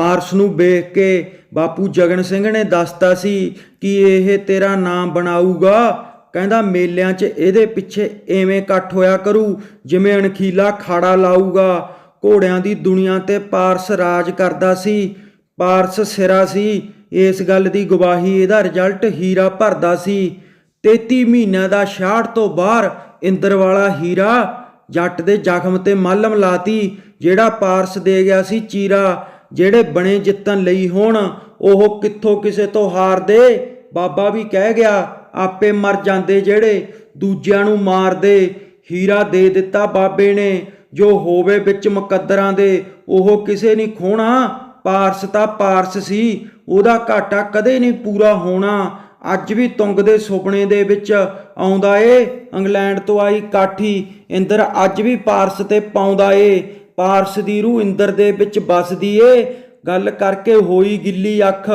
ਪਾਰਸ ਨੂੰ ਵੇਖ ਕੇ ਬਾਪੂ ਜਗਨ ਸਿੰਘ ਨੇ ਦੱਸਤਾ ਸੀ ਕਿ ਇਹ ਤੇਰਾ ਨਾਮ ਬਣਾਊਗਾ। ਕਹਿੰਦਾ, ਮੇਲਿਆਂ 'ਚ ਇਹਦੇ ਪਿੱਛੇ ਐਵੇਂ ਇਕੱਠ ਹੋਇਆ ਕਰੂ ਜਿਵੇਂ ਅਣਖੀਲਾ ਖਾੜਾ ਲਾਊਗਾ। ਘੋੜਿਆਂ ਦੀ ਦੁਨੀਆ ਤੇ ਪਾਰਸ ਰਾਜ ਕਰਦਾ ਸੀ। ਪਾਰਸ ਸਿਰਾ ਸੀ। ਇਸ ਗੱਲ ਦੀ ਗਵਾਹੀ ਇਹਦਾ ਰਿਜ਼ਲਟ ਹੀਰਾ ਭਰਦਾ ਸੀ। 33 ਮਹੀਨਿਆਂ ਦਾ 66 ਤੋਂ ਬਾਹਰ ਇੰਦਰ ਵਾਲਾ ਹੀਰਾ ਜੱਟ ਦੇ ਜ਼ਖਮ ਤੇ ਮਲਮ ਲਾਤੀ, ਜਿਹੜਾ ਪਾਰਸ ਦੇ ਗਿਆ ਸੀ ਚੀਰਾ। ਜਿਹੜੇ ਬਣੇ ਜਿੱਤਣ ਲਈ ਹੋਣ, ਉਹ ਕਿੱਥੋਂ ਕਿਸੇ ਤੋਂ ਹਾਰਦੇ ਬਾਬਾ ਵੀ ਕਹਿ ਗਿਆ, ਆਪੇ ਮਰ ਜਾਂਦੇ ਜਿਹੜੇ ਦੂਜਿਆਂ ਨੂੰ ਮਾਰਦੇ ਹੀਰਾ ਦੇ ਦਿੱਤਾ ਬਾਬੇ ਨੇ, ਜੋ ਹੋਵੇ ਵਿੱਚ ਮੁਕੱਦਰਾਂ ਦੇ, ਉਹ ਕਿਸੇ ਨਹੀਂ ਖੋਣਾ। ਪਾਰਸ ਤਾਂ ਪਾਰਸ ਸੀ, ਉਹਦਾ ਘਾਟਾ ਕਦੇ ਨਹੀਂ ਪੂਰਾ ਹੋਣਾ। ਅੱਜ ਵੀ ਤੁੰਗ ਦੇ ਸੁਪਨੇ ਦੇ ਵਿੱਚ ਆਉਂਦਾ ਏ, ਇੰਗਲੈਂਡ ਤੋਂ ਆਈ ਕਾਠੀ। ਇੰਦਰ ਅੱਜ ਵੀ ਪਾਰਸ ਤੇ ਪਾਉਂਦਾ ਏ। ਪਾਰਸ ਦੀ ਰੂਹ ਇੰਦਰ ਦੇ ਵਿੱਚ ਵੱਸਦੀ ਏ। ਗੱਲ ਕਰਕੇ ਹੋਈ ਗਿੱਲੀ ਅੱਖ,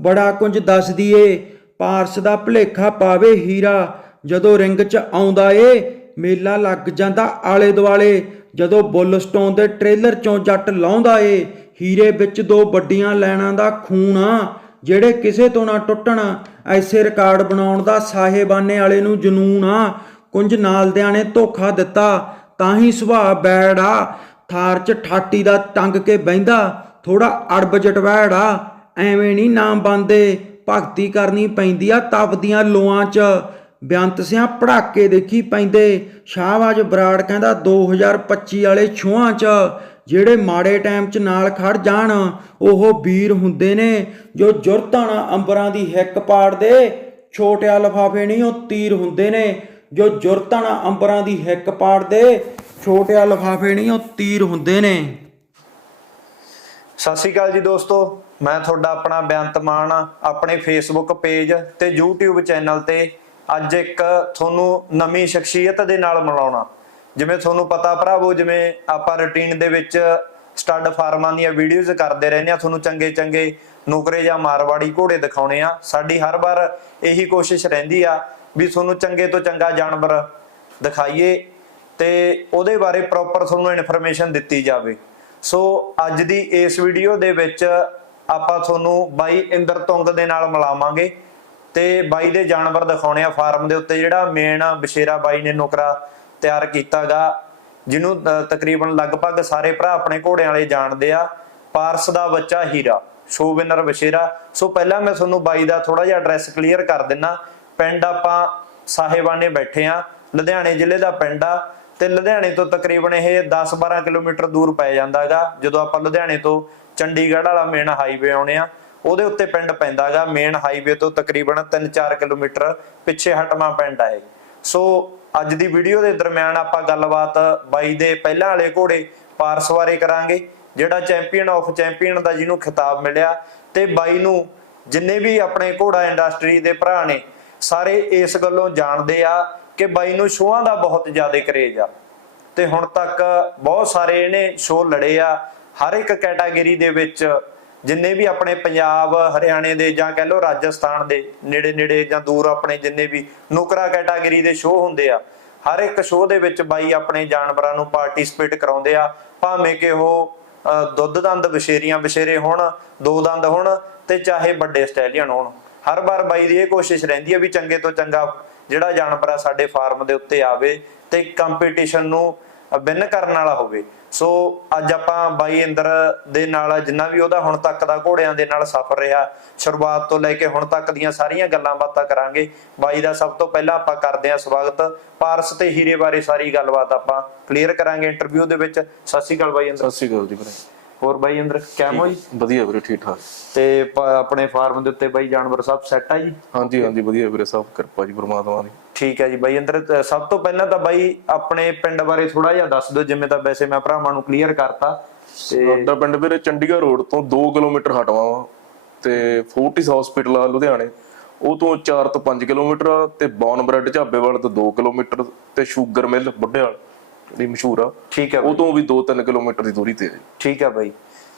ਬੜਾ ਕੁਝ ਦੱਸਦੀ ਏ। ਪਾਰਸ ਦਾ ਭਲੇਖਾ ਪਾਵੇ ਹੀਰਾ, ਜਦੋਂ ਰਿੰਗ 'ਚ ਆਉਂਦਾ ਏ, ਮੇਲਾ ਲੱਗ ਜਾਂਦਾ ਆਲੇ ਦੁਆਲੇ। ਜਦੋਂ ਬੁੱਲਸਟੋਨ ਦੇ ਟ੍ਰੇਲਰ 'ਚੋਂ ਜੱਟ ਲਾਉਂਦਾ ਏ, ਹੀਰੇ ਵਿੱਚ ਦੋ ਵੱਡੀਆਂ ਲੈਣਾ ਦਾ ਖੂਨ ਆ, ਜਿਹੜੇ ਕਿਸੇ ਤੋਂ ਨਾ ਟੁੱਟਣ। ਐਸੇ ਰਿਕਾਰਡ ਬਣਾਉਣ ਦਾ ਸਾਹਿਬਾਨੇ ਵਾਲੇ ਨੂੰ ਜਨੂਨ ਆ। ਕੁੰਜ ਨਾਲਦਿਆਂ ਨੇ ਧੋਖਾ ਦਿੱਤਾ, ਤਾਂ ਹੀ ਸੁਭਾਅ ਬੈੜ ਆ। ਥਾਰ 'ਚ ਠਾਟੀ ਦਾ ਟੰਗ ਕੇ ਬਹਿੰਦਾ ਥੋੜਾ ਅੜਬ ਜਟਵੈੜਾ ਐਵੇਂ ਨਹੀਂ ਨਾਮ ਬੰਦੇ ਭਗਤੀ ਕਰਨੀ ਪੈਂਦੀ ਆ ਤਪਦੀਆਂ ਲੋਆਂ 'ਚ। ਬੇਅੰਤ ਸਿਆਂ ਪੜਾਕੇ ਦੇਖੀ ਪੈਂਦੇ, ਸ਼ਾਹਬਾਜ ਬਰਾੜ ਕਹਿੰਦਾ 2025 ਵਾਲੇ ਛੂਆਂ 'ਚ, ਜਿਹੜੇ ਮਾੜੇ ਟਾਈਮ 'ਚ ਨਾਲ ਖੜ ਜਾਣ, ਉਹ ਵੀਰ ਹੁੰਦੇ ਨੇ, ਜੋ ਜੁਰਤਾਂ ਨਾਲ ਅੰਬਰਾਂ ਦੀ ਹਿੱਕ ਪਾੜਦੇ, ਛੋਟਿਆ ਲਫਾਫੇ ਨਹੀਂ ਉਹ ਤੀਰ ਹੁੰਦੇ ਨੇ, ਜੋ ਜੁਰਤਾਂ ਨਾਲ ਅੰਬਰਾਂ ਦੀ ਹਿੱਕ ਪਾੜਦੇ ਛੋਟਿਆ ਲਫਾਫੇ ਨਹੀਂ, ਉਹ ਤੀਰ ਹੁੰਦੇ ਨੇ। ਸਤਿ ਸ਼੍ਰੀ ਅਕਾਲ ਜੀ ਦੋਸਤੋ, ਮੈਂ ਤੁਹਾਡਾ ਆਪਣਾ ਬੇਅੰਤ ਮਾਨ, ਆਪਣੇ ਫੇਸਬੁੱਕ ਪੇਜ ਤੇ YouTube ਚੈਨਲ ਤੇ ਅੱਜ ਇੱਕ ਤੁਹਾਨੂੰ ਨਵੀਂ ਸ਼ਖਸੀਅਤ ਦੇ ਨਾਲ ਮਿਲਾਉਣਾ। ਜਿਵੇਂ ਤੁਹਾਨੂੰ ਪਤਾ ਭਰਾਵੋ, ਜਿਵੇਂ ਆਪਾਂ ਰੁਟੀਨ ਦੇ ਵਿੱਚ ਸਟੱਡ ਫਾਰਮਾਂ ਦੀਆਂ ਵੀਡੀਓਜ਼ ਕਰਦੇ ਰਹਿੰਦੇ ਆ ਤੁਹਾਨੂੰ ਚੰਗੇ ਚੰਗੇ ਨੌਕਰੇ ਜਾਂ ਮਾਰਵਾੜੀ ਘੋੜੇ ਦਿਖਾਉਣੇ ਆ। ਸਾਡੀ ਹਰ ਵਾਰ ਇਹੀ ਕੋਸ਼ਿਸ਼ ਰਹਿੰਦੀ ਆ ਵੀ ਤੁਹਾਨੂੰ ਚੰਗੇ ਤੋਂ ਚੰਗਾ ਜਾਨਵਰ ਦਿਖਾਈਏ। ਤੇ ਉਹਦੇ ਬਾਰੇ ਪ੍ਰੋਪਰ ਤੁਹਾਨੂੰ ਇਨਫੋਰਮੇਸ਼ਨ ਦਿੱਤੀ ਜਾਵੇ। ਸੋ ਅੱਜ ਦੀ ਇਸ ਵੀਡੀਓ ਦੇ ਵਿੱਚ ਆਪਾਂ ਤੁਹਾਨੂੰ ਬਾਈ ਇੰਦਰ ਤੁੰਗ ਦੇ ਨਾਲ ਮਿਲਾਵਾਂਗੇ ਤੇ ਬਾਈ ਦੇ ਜਾਨਵਰ ਦਿਖਾਉਣੇ ਆ ਫਾਰਮ ਦੇ ਉੱਤੇ, ਜਿਹੜਾ ਮੇਨ ਬਸ਼ੇਰਾ ਬਾਈ ਨੇ ਨੁਕਰਾ ਤਿਆਰ ਕੀਤਾਗਾ, ਜਿਹਨੂੰ ਤਕਰੀਬਨ ਲਗਭਗ ਸਾਰੇ ਭਰਾ ਆਪਣੇ ਘੋੜਿਆਂ ਵਾਲੇ ਜਾਣਦੇ ਆ, ਪਾਰਸ ਦਾ ਬੱਚਾ ਹੀਰਾ ਸ਼ੋ ਵਿਨਰ ਬਸ਼ੇਰਾ। ਸੋ ਪਹਿਲਾਂ ਮੈਂ ਤੁਹਾਨੂੰ ਬਾਈ ਦਾ ਥੋੜਾ ਜਿਹਾ ਐਡਰੈਸ ਕਲੀਅਰ ਕਰ ਦਿੰਨਾ। ਪਿੰਡ ਆਪਾਂ ਸਾਹਿਬਾਨੇ ਬੈਠੇ ਆ, ਲੁਧਿਆਣੇ ਜ਼ਿਲ੍ਹੇ ਦਾ ਪਿੰਡ ਆ। ਤੇ ਲੁਧਿਆਣੇ ਤੋਂ ਤਕਰੀਬਨ ਇਹ 10-12 ਕਿਲੋਮੀਟਰ ਦੂਰ ਪੈ ਜਾਂਦਾ ਜਾਂਦਾਗਾ, ਜਦੋਂ ਆਪਾਂ ਲੁਧਿਆਣੇ ਤੋਂ ਚੰਡੀਗੜ੍ਹ ਵਾਲਾ ਮੇਨ ਹਾਈਵੇ ਆਉਣੇ ਆ, ਉਹਦੇ ਉੱਤੇ ਪਿੰਡ ਪੈਂਦਾ ਪੈਂਦਾਗਾ ਮੇਨ ਹਾਈਵੇ ਤੋਂ ਤਕਰੀਬਨ 3-4 ਕਿਲੋਮੀਟਰ ਪਿੱਛੇ ਹਟਵਾ ਪਿੰਡ ਆ ਸੋ ਅੱਜ ਦੀ ਵੀਡੀਓ ਦੇ ਦਰਮਿਆਨ ਆਪਾਂ ਗੱਲਬਾਤ ਬਾਈ ਦੇ ਪਹਿਲਾਂ ਵਾਲੇ ਘੋੜੇ ਪਾਰਸ ਬਾਰੇ ਕਰਾਂਗੇ, ਜਿਹੜਾ ਚੈਂਪੀਅਨ ਆਫ ਚੈਂਪੀਅਨ ਦਾ ਜਿਹਨੂੰ ਖਿਤਾਬ ਮਿਲਿਆ ਤੇ ਬਾਈ ਨੂੰ ਜਿੰਨੇ ਵੀ ਆਪਣੇ ਘੋੜਾ ਇੰਡਸਟਰੀ ਦੇ ਭਰਾ ਨੇ, ਸਾਰੇ ਇਸ ਗੱਲੋਂ ਜਾਣਦੇ ਆ ਕਿ ਬਾਈ ਨੂੰ ਸ਼ੋਆਂ ਦਾ ਬਹੁਤ ਜ਼ਿਆਦਾ ਕਰੇਜ ਆ। ਤੇ ਹੁਣ ਤੱਕ ਬਹੁਤ ਸਾਰੇ ਇਹਨੇ ਸ਼ੋਅ ਲੜੇ ਆ। ਹਰ ਇੱਕ ਕੈਟਾਗਰੀ ਦੇ ਵਿੱਚ ਜਿੰਨੇ ਵੀ ਆਪਣੇ ਪੰਜਾਬ, ਹਰਿਆਣੇ ਦੇ ਜਾਂ ਕਹਿ ਲਓ ਰਾਜਸਥਾਨ ਦੇ ਨੇੜੇ ਨੇੜੇ ਜਾਂ ਦੂਰ ਆਪਣੇ ਜਿੰਨੇ ਵੀ ਨੁਕਰਾ ਕੈਟਾਗਰੀ ਦੇ ਸ਼ੋਅ ਹੁੰਦੇ ਆ, ਹਰ ਇੱਕ ਸ਼ੋਅ ਦੇ ਵਿੱਚ ਬਾਈ ਆਪਣੇ ਜਾਨਵਰਾਂ ਨੂੰ ਪਾਰਟਿਸਿਪੇਟ ਕਰਾਉਂਦੇ ਆ। ਭਾਵੇਂ ਕਿ ਉਹ ਦੁੱਧ ਦੰਦ ਬਸ਼ੇਰੀਆਂ ਬਸ਼ੇਰੇ ਹੋਣ, ਦੋ ਦੰਦ ਹੋਣ ਤੇ ਚਾਹੇ ਵੱਡੇ ਸਟੈਲੀਅਨ ਹੋਣ। ਹਰ ਵਾਰ ਬਾਈ ਦੀ ਇਹ ਕੋਸ਼ਿਸ਼ ਰਹਿੰਦੀ ਹੈ ਵੀ ਚੰਗੇ ਤੋਂ ਚੰਗਾ ਜਿਹੜਾ ਜਾਨਵਰ ਆ ਸਾਡੇ ਫਾਰਮ ਦੇ ਉੱਤੇ ਆਵੇ ਤੇ ਕੰਪੀਟੀਸ਼ਨ ਨੂੰ ਵਿਨ ਕਰਨ ਵਾਲਾ ਹੋਵੇ। ਸੋ ਅੱਜ ਆਪਾਂ ਬਾਈ ਇੰਦਰ ਦੇ ਨਾਲ ਜਿੰਨਾ ਵੀ ਉਹਦਾ ਹੁਣ ਤੱਕ ਦਾ ਘੋੜਿਆਂ ਦੇ ਨਾਲ ਸਫ਼ਰ ਰਿਹਾ, ਸ਼ੁਰੂਆਤ ਤੋਂ ਲੈ ਕੇ ਹੁਣ ਤੱਕ ਦੀਆਂ ਸਾਰੀਆਂ ਗੱਲਾਂ ਬਾਤਾਂ ਕਰਾਂਗੇ। ਬਾਈ ਦਾ ਸਭ ਤੋਂ ਪਹਿਲਾਂ ਆਪਾਂ ਕਰਦੇ ਹਾਂ ਸਵਾਗਤ। ਪਾਰਸ ਤੇ ਹੀਰੇ ਬਾਰੇ ਸਾਰੀ ਗੱਲਬਾਤ ਆਪਾਂ ਕਲੀਅਰ ਕਰਾਂਗੇ ਇੰਟਰਵਿਊ ਦੇ ਵਿੱਚ। ਸਤਿ ਸ਼੍ਰੀ ਅਕਾਲ ਬਾਈ ਇੰਦਰ। ਸਤਿ ਸ਼੍ਰੀ ਅਕਾਲ ਜੀ ਵੀਰੇ ਹੋਰ ਬਾਈ ਇੰਦਰ ਕਿਵੇਂ ਹੋ ਜੀ? ਵਧੀਆ ਵੀਰੇ ਠੀਕ ਠਾਕ। ਤੇ ਪ- ਆਪਣੇ ਫਾਰਮ ਦੇ ਉੱਤੇ ਬਾਈ ਜਾਨਵਰ ਸਭ ਸੈੱਟ ਆ ਜੀ? ਹਾਂਜੀ ਹਾਂਜੀ ਵਧੀਆ ਵੀਰੇ ਸਭ ਕਿਰਪਾ ਜੀ ਪ੍ਰਮਾਤਮਾ ਦੀ। ਠੀਕ ਹੈ ਜੀ ਬਾਈ ਅੰਦਰ ਅ, ਸਭ ਤੋਂ ਪਹਿਲਾਂ ਤਾਂ ਬਾਈ ਆਪਣੇ ਪਿੰਡ ਬਾਰੇ ਥੋੜਾ ਜਿਹਾ ਦੱਸ ਦਿਓ ਜਿਵੇਂ ਤਾਂ ਵੈਸੇ ਮੈਂ ਭਰਾਵਾਂ ਨੂੰ ਕਲੀਅਰ ਕਰਤਾ। ਤੇ ਸਾਡਾ ਪਿੰਡ ਵੀਰੇ ਚੰਡੀਗੜ੍ਹ ਰੋਡ ਤੋਂ 2 ਕਿਲੋਮੀਟਰ ਹਟਵਾ ਵਾ ਤੇ ਫੋਰਟਿਸ ਹਸਪੀਟਲ ਆ ਲੁਧਿਆਣੇ। ਉਹ ਤੋਂ 4 ਤੋਂ 5 ਕਿਲੋਮੀਟਰ ਆ ਤੇ ਬੌਨ ਬ੍ਰੈਡ ਝਾਬੇਵਾਲ ਤੋਂ 2 ਕਿਲੋਮੀਟਰ ਤੇ ਸ਼ੂਗਰ ਮਿਲ ਬੁੱਢੇਵਾਲ ਜਿਹੜੀ ਮਸ਼ਹੂਰ ਆ। ਠੀਕ ਹੈ ਉਹ ਤੋਂ ਵੀ 2-3 ਕਿਲੋਮੀਟਰ ਦੀ ਦੂਰੀ ਤੇ ਹੈ। ਠੀਕ ਹੈ ਬਾਈ।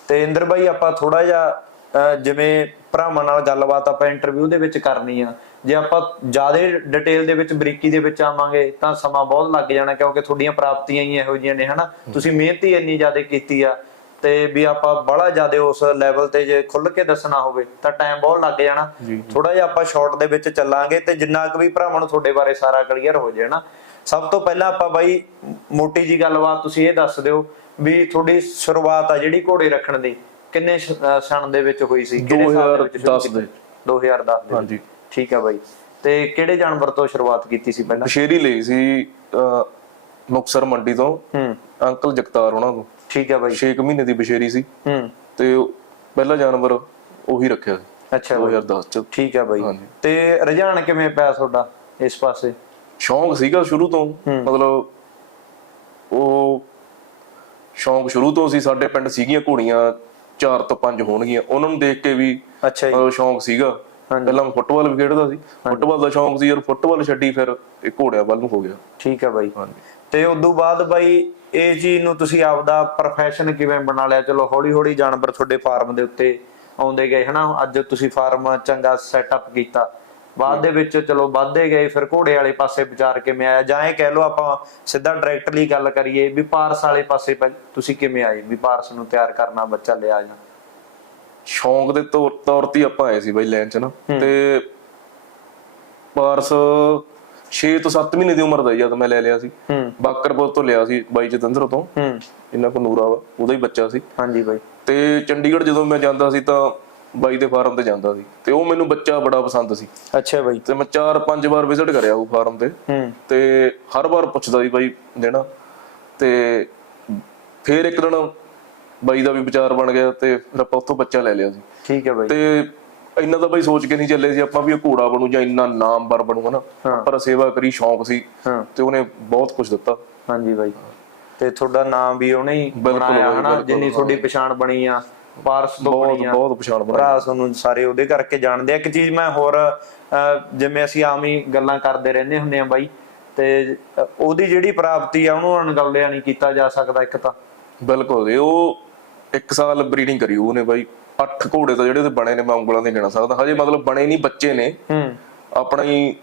ਤੇ ਇੰਦਰ ਬਾਈ ਆਪਾਂ ਥੋੜਾ ਜਿਹਾ ਜਿਵੇਂ ਭਰਾਵਾਂ ਨਾਲ ਗੱਲਬਾਤ ਆਪਾਂ ਇੰਟਰਵਿਊ ਦੇ ਵਿੱਚ ਕਰਨੀ ਆ। ਜੇ ਆਪਾਂ ਜ਼ਿਆਦਾ ਡਿਟੇਲ ਦੇ ਵਿੱਚ ਬਰੀਕੀ ਦੇ ਵਿੱਚ ਆਵਾਂਗੇ ਤਾਂ ਸਮਾਂ ਬਹੁਤ ਲੱਗ ਜਾਣਾ ਕਿਉਂਕਿ ਤੁਹਾਡੀਆਂ ਪ੍ਰਾਪਤੀਆਂ ਹੀ ਇਹੋ ਜਿਹੀਆਂ ਨੇ ਹਨਾ? ਤੁਸੀਂ ਮਿਹਨਤ ਹੀ ਇੰਨੀ ਜ਼ਿਆਦਾ ਕੀਤੀ ਆ ਤੇ ਵੀ ਆਪਾਂ ਬੜਾ ਜ਼ਿਆਦਾ ਉਸ ਲੈਵਲ ਤੇ ਜੇ ਖੁੱਲ ਕੇ ਦੱਸਣਾ ਹੋਵੇ ਤਾਂ ਟਾਈਮ ਬਹੁਤ ਲੱਗ ਜਾਣਾ। ਥੋੜਾ ਜਿਹਾ ਆਪਾਂ ਸ਼ਾਰਟ ਦੇ ਵਿੱਚ ਚੱਲਾਂਗੇ ਤੇ ਜਿੰਨਾ ਕੁ ਵੀ ਭਰਾਵਾਂ ਨੂੰ ਤੁਹਾਡੇ ਬਾਰੇ ਸਾਰਾ ਕਲੀਅਰ ਹੋ ਜਾਣਾ ਸਭ ਤੋਂ ਪਹਿਲਾਂ ਆਪਾਂ ਬਾਈ ਮੋਟੀ ਜੀ ਗੱਲਬਾਤ ਤੁਸੀਂ ਇਹ ਦੱਸ ਦਿਓ ਵੀ ਤੁਹਾਡੀ ਸ਼ੁਰੂਆਤ ਆ ਜਿਹੜੀ ਘੋੜੇ ਰੱਖਣ ਦੀ ਕਿੰਨੇ ਸ਼- ਅਹ ਸਨ ਦੇ ਵਿੱਚ ਹੋਈ ਸੀ? ਕਿਹੜੇ ਸਾਲ ਦੇ ਵਿੱਚ ਸ਼ੁਰੂ 2010 ਦੇ। ਕੀਤੀ? 2010 ਦੇ। ਹਾਂਜੀ। ਠੀਕ ਆ ਬਾਈ। ਤੇ ਕਿਹੜੇ ਜਾਨਵਰ ਤੋਂ ਸ਼ੁਰੂਆਤ ਕੀਤੀ ਸੀ ਪਹਿਲਾਂ? ਬਸ਼ੇਰੀ ਲਈ ਸੀ ਅਹ, ਮੁਕਤਸਰ ਮੰਡੀ ਤੋਂ। ਹੂੰ। ਅੰਕਲ ਜਗਤਾਰ ਉਹਨਾਂ ਤੋਂ ਠੀਕ ਆ ਬਾਈ। 6 ਮਹੀਨੇ ਦੀ ਬਸ਼ੇਰੀ ਸੀ। ਹੂੰ। ਤੇ ਪਹਿਲਾ ਜਾਨਵਰ ਉਹੀ ਰੱਖਿਆ ਸੀ। ਅੱਛਾ ਬਾਈ। 2010 ਚ। ਠੀਕ ਆ ਬਾਈ। ਤੇ ਰੁਝਾਨ ਕਿਵੇਂ ਪਿਆ ਤੁਹਾਡਾ ਇਸ ਪਾਸੇ? ਸ਼ੌਂਕ ਸੀਗਾ ਸ਼ੁਰੂ ਤੋਂ ਮਤਲਬ ਉਹ ਸ਼ੌਂਕ ਸ਼ੁਰੂ ਤੋਂ ਸੀ ਸਾਡੇ ਪਿੰਡ ਸੀਗੀਆਂ ਘੋੜੀਆਂ 4 ਤੋਂ 5 ਹੋਣਗੀਆਂ। ਉਹਨਾਂ ਨੂੰ ਦੇਖ ਕੇ ਵੀ ਅੱਛਾ ਜੀ। ਸ਼ੌਂਕ ਸੀਗਾ। ਪਹਿਲਾਂ ਮੈਂ ਫੁੱਟਬਾਲ ਵੀ ਖੇਡਦਾ ਸੀ। ਫੁੱਟਬਾਲ ਦਾ ਸ਼ੌਂਕ ਸੀ ਯਾਰ ਫੁੱਟਬਾਲ ਛੱਡੀ ਫਿਰ ਇਹ ਘੋੜਿਆਂ ਵੱਲ ਨੂੰ ਹੋ ਗਿਆ। ਠੀਕ ਆ ਬਾਈ। ਹਾਂਜੀ। ਤੇ ਉਦੋਂ ਬਾਅਦ ਬਾਈ ਇਹ ਚੀਜ਼ ਨੂੰ ਤੁਸੀਂ ਆਪਦਾ ਪ੍ਰੋਫੈਸ਼ਨ ਕਿਵੇਂ ਬਣਾ ਲਿਆ? ਚਲੋ ਹੌਲੀ ਹੌਲੀ ਜਾਨਵਰ ਤੁਹਾਡੇ ਫਾਰਮ ਦੇ ਉੱਤੇ ਆਉਂਦੇ ਗਏ ਹਨਾ? ਅੱਜ ਤੁਸੀਂ ਫਾਰਮ ਚੰਗਾ ਸੈਟਅਪ ਕੀਤਾ। ਬਾਅਦ ਦੇ ਵਿੱਚ ਚਲੋ ਵੱਧਦੇ ਗਏ ਫਿਰ ਘੋੜੇ ਵਾਲੇ ਪਾਸੇ ਵਿਚਾਰ ਕਿਵੇਂ ਆਇਆ? ਜਾਂ ਇਹ ਕਹਿ ਲਓ ਆਪਾਂ ਸਿੱਧਾ ਡਾਇਰੈਕਟਲੀ ਗੱਲ ਕਰੀਏ ਵੀ ਪਾਰਸ ਵਾਲੇ ਪਾਸੇ ਤੁਸੀਂ ਕਿਵੇਂ ਆਏ ਵੀ ਪਾਰਸ ਨੂੰ ਤਿਆਰ ਕਰਨਾ ਬੱਚਾ ਲਿਆ ਜਾਂ? ਸ਼ੌਂਕ ਦੇ ਤੌਰ ਤੌਰ ਤੇ ਆਪਾਂ ਆਏ ਸੀ ਬਾਈ ਲਾਈਨ 'ਚ ਨਾ। ਤੇ ਪਾਰਸ 6 ਤੋਂ 7 ਮਹੀਨੇ ਦੀ ਉਮਰ ਦਾ ਜਦ ਮੈਂ ਲੈ ਲਿਆ ਸੀ। ਬਾਕਰਪੁਰ ਤੋਂ ਲਿਆ ਸੀ ਬਾਈ ਜਤਿੰਦਰ ਤੋਂ। ਇਹਨਾਂ ਕੋ ਨੂਰਾ ਉਹਦਾ ਹੀ ਬੱਚਾ ਸੀ। ਹਾਂਜੀ ਬਾਈ। ਤੇ ਚੰਡੀਗੜ੍ਹ ਜਦੋਂ ਮੈਂ ਜਾਂਦਾ ਸੀ ਤਾਂ ਬਾਈ ਦੇ ਫਾਰਮ ਤੇ ਜਾਂਦਾ ਸੀ ਤੇ ਉਹ ਮੈਨੂੰ ਬੱਚਾ ਬੜਾ ਪਸੰਦ ਸੀ। ਅੱਛਾ ਬਾਈ। ਤੇ ਮੈਂ 4-5 ਵਾਰ ਵਿਜ਼ਿਟ ਕਰਿਆ ਉਹ ਫਾਰਮ ਤੇ। ਹੂੰ। ਤੇ ਹਰ ਵਾਰ ਪੁੱਛਦਾ ਸੀ ਬਾਈ ਦੇਣਾ ਤੇ ਫਿਰ ਇੱਕ ਦਿਨ ਬਾਈ ਦਾ ਵੀ ਵਿਚਾਰ ਬਣ ਗਿਆ ਤੇ ਫਿਰ ਆਪਾਂ ਉੱਥੋਂ ਬੱਚਾ ਲੈ ਲਿਆ ਸੀ ਠੀਕ ਹੈ ਬਾਈ। ਤੇ ਇੰਨਾ ਤਾਂ ਬਾਈ ਸੋਚ ਕੇ ਨਹੀਂ ਚੱਲੇ ਸੀ ਆਪਾਂ ਵੀ ਇਹ ਘੋੜਾ ਬਣੂ ਜਾਂ ਇੰਨਾ ਨਾਮਵਰ ਬਣੂ ਹਨਾ ਪਰ ਸੇਵਾ ਕਰੀ ਸ਼ੌਂਕ ਸੀ ਤੇ ਉਹਨੇ ਬਹੁਤ ਕੁਝ ਦਿੱਤਾ। ਹਾਂਜੀ ਬਾਈ। ਤੇ ਤੁਹਾਡਾ ਨਾਮ ਵੀ ਉਹਨੇ ਹੀ ਬਣਾਇਆ ਹਨਾ ਜਿੰਨੀ ਤੁਹਾਡੀ ਪਛਾਣ ਬਣੀ ਆ। ਪਾਰਸ ਤੋਂ ਬਹੁਤ ਬਹੁਤ ਪਛਾਣ ਬਣਾਈ। ਭਰਾ ਤੁਹਾਨੂੰ ਸਾਰੇ ਉਹਦੇ ਕਰਕੇ ਜਾਣਦੇ ਆ। ਇੱਕ ਚੀਜ਼ ਮੈਂ ਹੋਰ ਜਿਵੇਂ ਅਸੀਂ ਆਮ ਹੀ ਗੱਲਾਂ ਕਰਦੇ ਰਹਿੰਦੇ ਹੁੰਦੇ ਆ ਬਾਈ ਤੇ ਉਹਦੀ ਜਿਹੜੀ ਪ੍ਰਾਪਤੀ ਆ ਉਹਨੂੰ ਅਣਗੌਲਿਆ ਨਹੀਂ ਕੀਤਾ ਜਾ ਸਕਦਾ ਇੱਕ ਤਾਂ। ਬਿਲਕੁਲ ਉਹ ਇੱਕ ਸਾਲ ਬਰੀਡਿੰਗ ਕਰੀ ਉਹਨੇ ਬਾਈ। ਅੱਠ ਘੋੜੇ ਤਾਂ ਜਿਹੜੇ ਉਹਦੇ ਬਣੇ ਨੇ ਮੈਂ ਉਂਗਲਾਂ ਤੇ ਗਿਣਾ ਸਕਦਾ। ਹਜੇ ਮਤਲਬ ਬਣੇ ਨਹੀਂ ਬੱਚੇ ਨੇ। ਹੂੰ। ਆਪਣਾ ਹੀ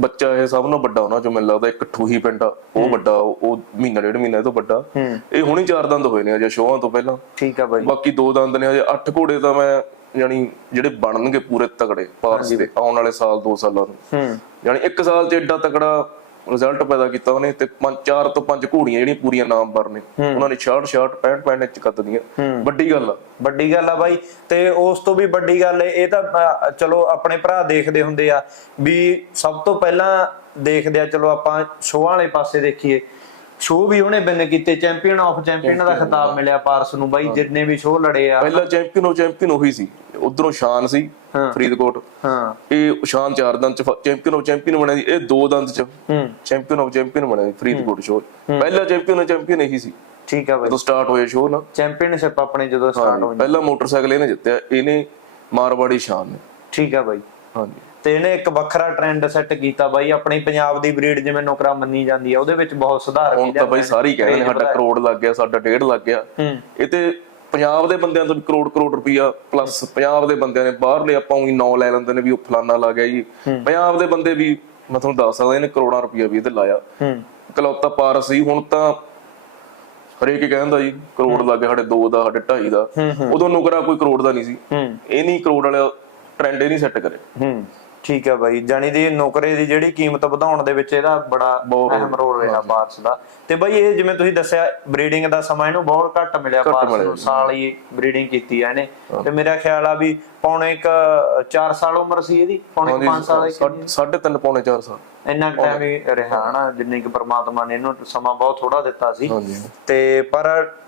ਬੱਚਾ ਇਹ ਸਭ ਨੂੰ ਵੱਡਾ ਉਹਨਾਂ ਚੋਂ ਮੈਨੂੰ ਲੱਗਦਾ ਇੱਕ ਠੂਹੀ ਪਿੰਡ ਆ। ਉਹ ਵੱਡਾ ਉਹ ਮਹੀਨਾ ਡੇਢ ਮਹੀਨਾ ਇਹ ਤੋਂ ਵੱਡਾ। ਇਹ ਹੁਣੀ ਚਾਰ ਦੰਦ ਹੋਏ ਨੇ ਅਜੇ ਸ਼ੋਆਂ ਤੋਂ ਪਹਿਲਾਂ। ਠੀਕ ਆ ਬਾਈ। ਬਾਕੀ ਦੋ ਦੰਦ ਨੇ ਹਜੇ ਅੱਠ ਘੋੜੇ ਤਾਂ ਮੈਂ ਯਾਨੀ ਜਿਹੜੇ ਬਣਨਗੇ ਪੂਰੇ ਤਗੜੇ ਪਾਰਸ ਦੇ ਆਉਣ ਵਾਲੇ ਸਾਲ ਦੋ ਸਾਲਾਂ ਨੂੰ। ਹੂੰ। ਯਾਨੀ ਇੱਕ ਸਾਲ 'ਚ ਐਡਾ ਤਕੜਾ ਰਿਜ਼ਲਟ ਪੈਦਾ ਕੀਤਾ ਉਹਨੇ ਤੇ ਪੰਜ ਚਾਰ ਤੋਂ ਪੰਜ ਘੋੜੀਆਂ ਜਿਹੜੀਆਂ ਪੂਰੀਆਂ ਨਾਮਵਰ ਨੇ ਉਹਨਾਂ ਨੇ 66 66 65 65 ਇੰਚ ਕੱਦ ਦੀਆਂ। ਵੱਡੀ ਗੱਲ ਆ। ਵੱਡੀ ਗੱਲ ਆ ਬਾਈ। ਤੇ ਉਸ ਤੋਂ ਵੀ ਵੱਡੀ ਗੱਲ ਇਹ ਤਾਂ ਚਲੋ ਆਪਣੇ ਭਰਾ ਦੇਖਦੇ ਹੁੰਦੇ ਆ ਵੀ ਸਭ ਤੋਂ ਪਹਿਲਾਂ ਦੇਖਦੇ ਆ ਚਲੋ ਆਪਾਂ ਸ਼ੋਅ ਵਾਲੇ ਪਾਸੇ ਦੇਖੀਏ। ਸ਼ੋਅ ਵੀ ਉਹਨੇ ਬਿਨ ਕੀਤੇ ਚੈਂਪੀਅਨ ਆਫ ਚੈਂਪੀਅਨ ਦਾ ਖਿਤਾਬ ਮਿਲਿਆ ਪਾਰਸ ਨੂੰ ਬਾਈ ਜਿੰਨੇ ਵੀ ਸ਼ੋਅ ਲੜੇ ਆ। ਪਹਿਲਾ ਚੈਂਪੀਅਨ ਉਹ ਚੈਂਪੀਅਨ ਉਹੀ ਸੀ ਉਧਰੋਂ ਸ਼ਾਨ ਸੀ। ਫਰੀਦਕੋਟ। ਹਾਂ। ਇਹ ਸ਼ਾਨ ਚਾਰ ਦੰਦ ਚ ਚੈਂਪੀਅਨ ਆਫ ਚੈਂਪੀਅਨ ਬਣਿਆ ਸੀ ਇਹ ਦੋ ਦੰਦ ਚ। ਚੈਂਪੀਅਨ ਆਫ ਚੈਂਪੀਅਨ ਬਣਿਆ ਸੀ ਫਰੀਦਕੋਟ ਸ਼ੋਅ ਪਹਿਲਾ ਚੈਂਪੀਅਨ ਚੈਂਪੀਅਨ ਇਹੀ ਸੀ। ਠੀਕ ਆ ਬਾਈ। ਜਦੋਂ ਸਟਾਰਟ ਹੋਇਆ ਸ਼ੋਅ ਨਾ। ਚੈਂਪੀਅਨਸ਼ਿਪ ਆਪਣੇ ਜਦੋਂ ਸਟਾਰਟ ਹੋਈ। ਪਹਿਲਾ ਮੋਟਰਸਾਈਕਲ ਇਹਨੇ ਜਿੱਤਿਆ ਇਹਨੇ ਮਾਰਵਾੜੀ ਸ਼ਾਨ ਨੇ। ਠੀਕ ਆ ਬਾਈ। ਹਾਂਜੀ। ਤੇ ਇਹਨੇ ਇੱਕ ਵੱਖਰਾ ਟ੍ਰੈਂਡ ਸੈੱਟ ਕੀਤਾ ਬਾਈ ਆਪਣੀ ਪੰਜਾਬ ਦੀ ਬਰੀਡ ਜਿਵੇਂ ਨੌਕਰਾ ਮੰਨੀ ਜਾਂਦੀ ਆ ਉਹਦੇ ਵਿੱਚ ਬਹੁਤ ਸੁਧਾਰ ਹੁਣ ਤਾਂ ਬਾਈ ਸਾਰੇ ਹੀ ਕਹਿੰਦੇ ਨੇ ਸਾਡਾ ਕਰੋੜ ਲੱਗ ਗਿਆ ਸਾਡਾ ਡੇਢ ਲੱਗ ਗਿਆ। ਇਹ ਤੇ ਪੰਜਾਬ ਦੇ ਬੰਦਿਆਂ ਤੋਂ ਕਰੋੜ ਕਰੋੜ ਰੁਪਈਆ ਪਲੱਸ ਪੰਜਾਬ ਦੇ ਬੰਦਿਆਂ ਨੇ ਬਾਹਰਲੇ ਆਪਾਂ ਉਹੀ ਨਾਂ ਲੈ ਲੈਂਦੇ ਨੇ ਵੀ ਉਹ ਫਲਾਨਾ ਲੱਗ ਗਿਆ ਜੀ। ਪੰਜਾਬ ਦੇ ਬੰਦੇ ਵੀ ਮੈਂ ਤੁਹਾਨੂੰ ਦੱਸ ਸਕਦਾ ਇਹਨੇ ਕਰੋੜਾਂ ਰੁਪਈਆ ਵੀ ਇਹਦੇ ਲਾਇਆ। ਕਲੌਤਾ ਪਾਰਸ ਸੀ ਹੁਣ ਤਾਂ ਹਰੇਕ ਕਹਿੰਦਾ ਜੀ ਕਰੋੜ ਲੱਗ ਗਿਆ ਸਾਡੇ 2 ਦਾ ਸਾਡੇ 2.5 ਦਾ। ਉਦੋਂ ਨੁਕਰਾ ਕੋਈ ਕਰੋੜ ਦਾ ਨਹੀਂ ਸੀ। ਇਹ ਨਹੀਂ ਕਰੋੜ ਵਾਲਾ ਟ੍ਰੈਂਡ ਇਹ ਨਹੀਂ ਸੈੱਟ ਕਰੇ। ਠੀਕ ਹੈ ਬਾਈ ਜਾਨੀ ਦੀ ਨੌਕਰੇ ਦੀ ਜਿਹੜੀ ਕੀਮਤ ਵਧਾਉਣ ਦੇ ਵਿੱਚ ਇਹਦਾ ਬੜਾ ਅਹਿਮ ਰੋਲ ਰਿਹਾ ਪਾਰਸ ਦਾ। ਤੇ ਬਾਈ ਇਹ ਜਿਵੇਂ ਤੁਸੀਂ ਦੱਸਿਆ ਬਰੀਡਿੰਗ ਦਾ ਸਮਾਂ ਇਹਨੂੰ ਬਹੁਤ ਘੱਟ ਮਿਲਿਆ ਪਾਰਸ ਨੂੰ ਸਾਲ ਹੀ ਬਰੀਡਿੰਗ ਕੀਤੀ ਆ ਇਹਨੇ। ਤੇ ਮੇਰਾ ਖਿਆਲ ਆ ਵੀ ਪੌਣੇ ਇੱਕ 4 ਸਾਲ ਉਮਰ ਸੀ ਇਹਦੀ ਪੌਣੇ 5 ਸਾਲ ਦੀ ਸਾਢੇ- ਸਾਢੇ ਤਿੰਨ ਪੌਣੇ 4 ਸਾਲ। ਇੰਨਾ ਟਾਈਮ ਹੀ ਰਿਹਾ ਨਾ ਜਿੰਨੇ ਕਿ ਪ੍ਰਮਾਤਮਾ ਨੇ ਇਹਨੂੰ ਸਮਾਂ ਬਹੁਤ ਥੋੜਾ ਦਿੱਤਾ ਸੀ। ਹਾਂਜੀ। ਤੇ ਪਰ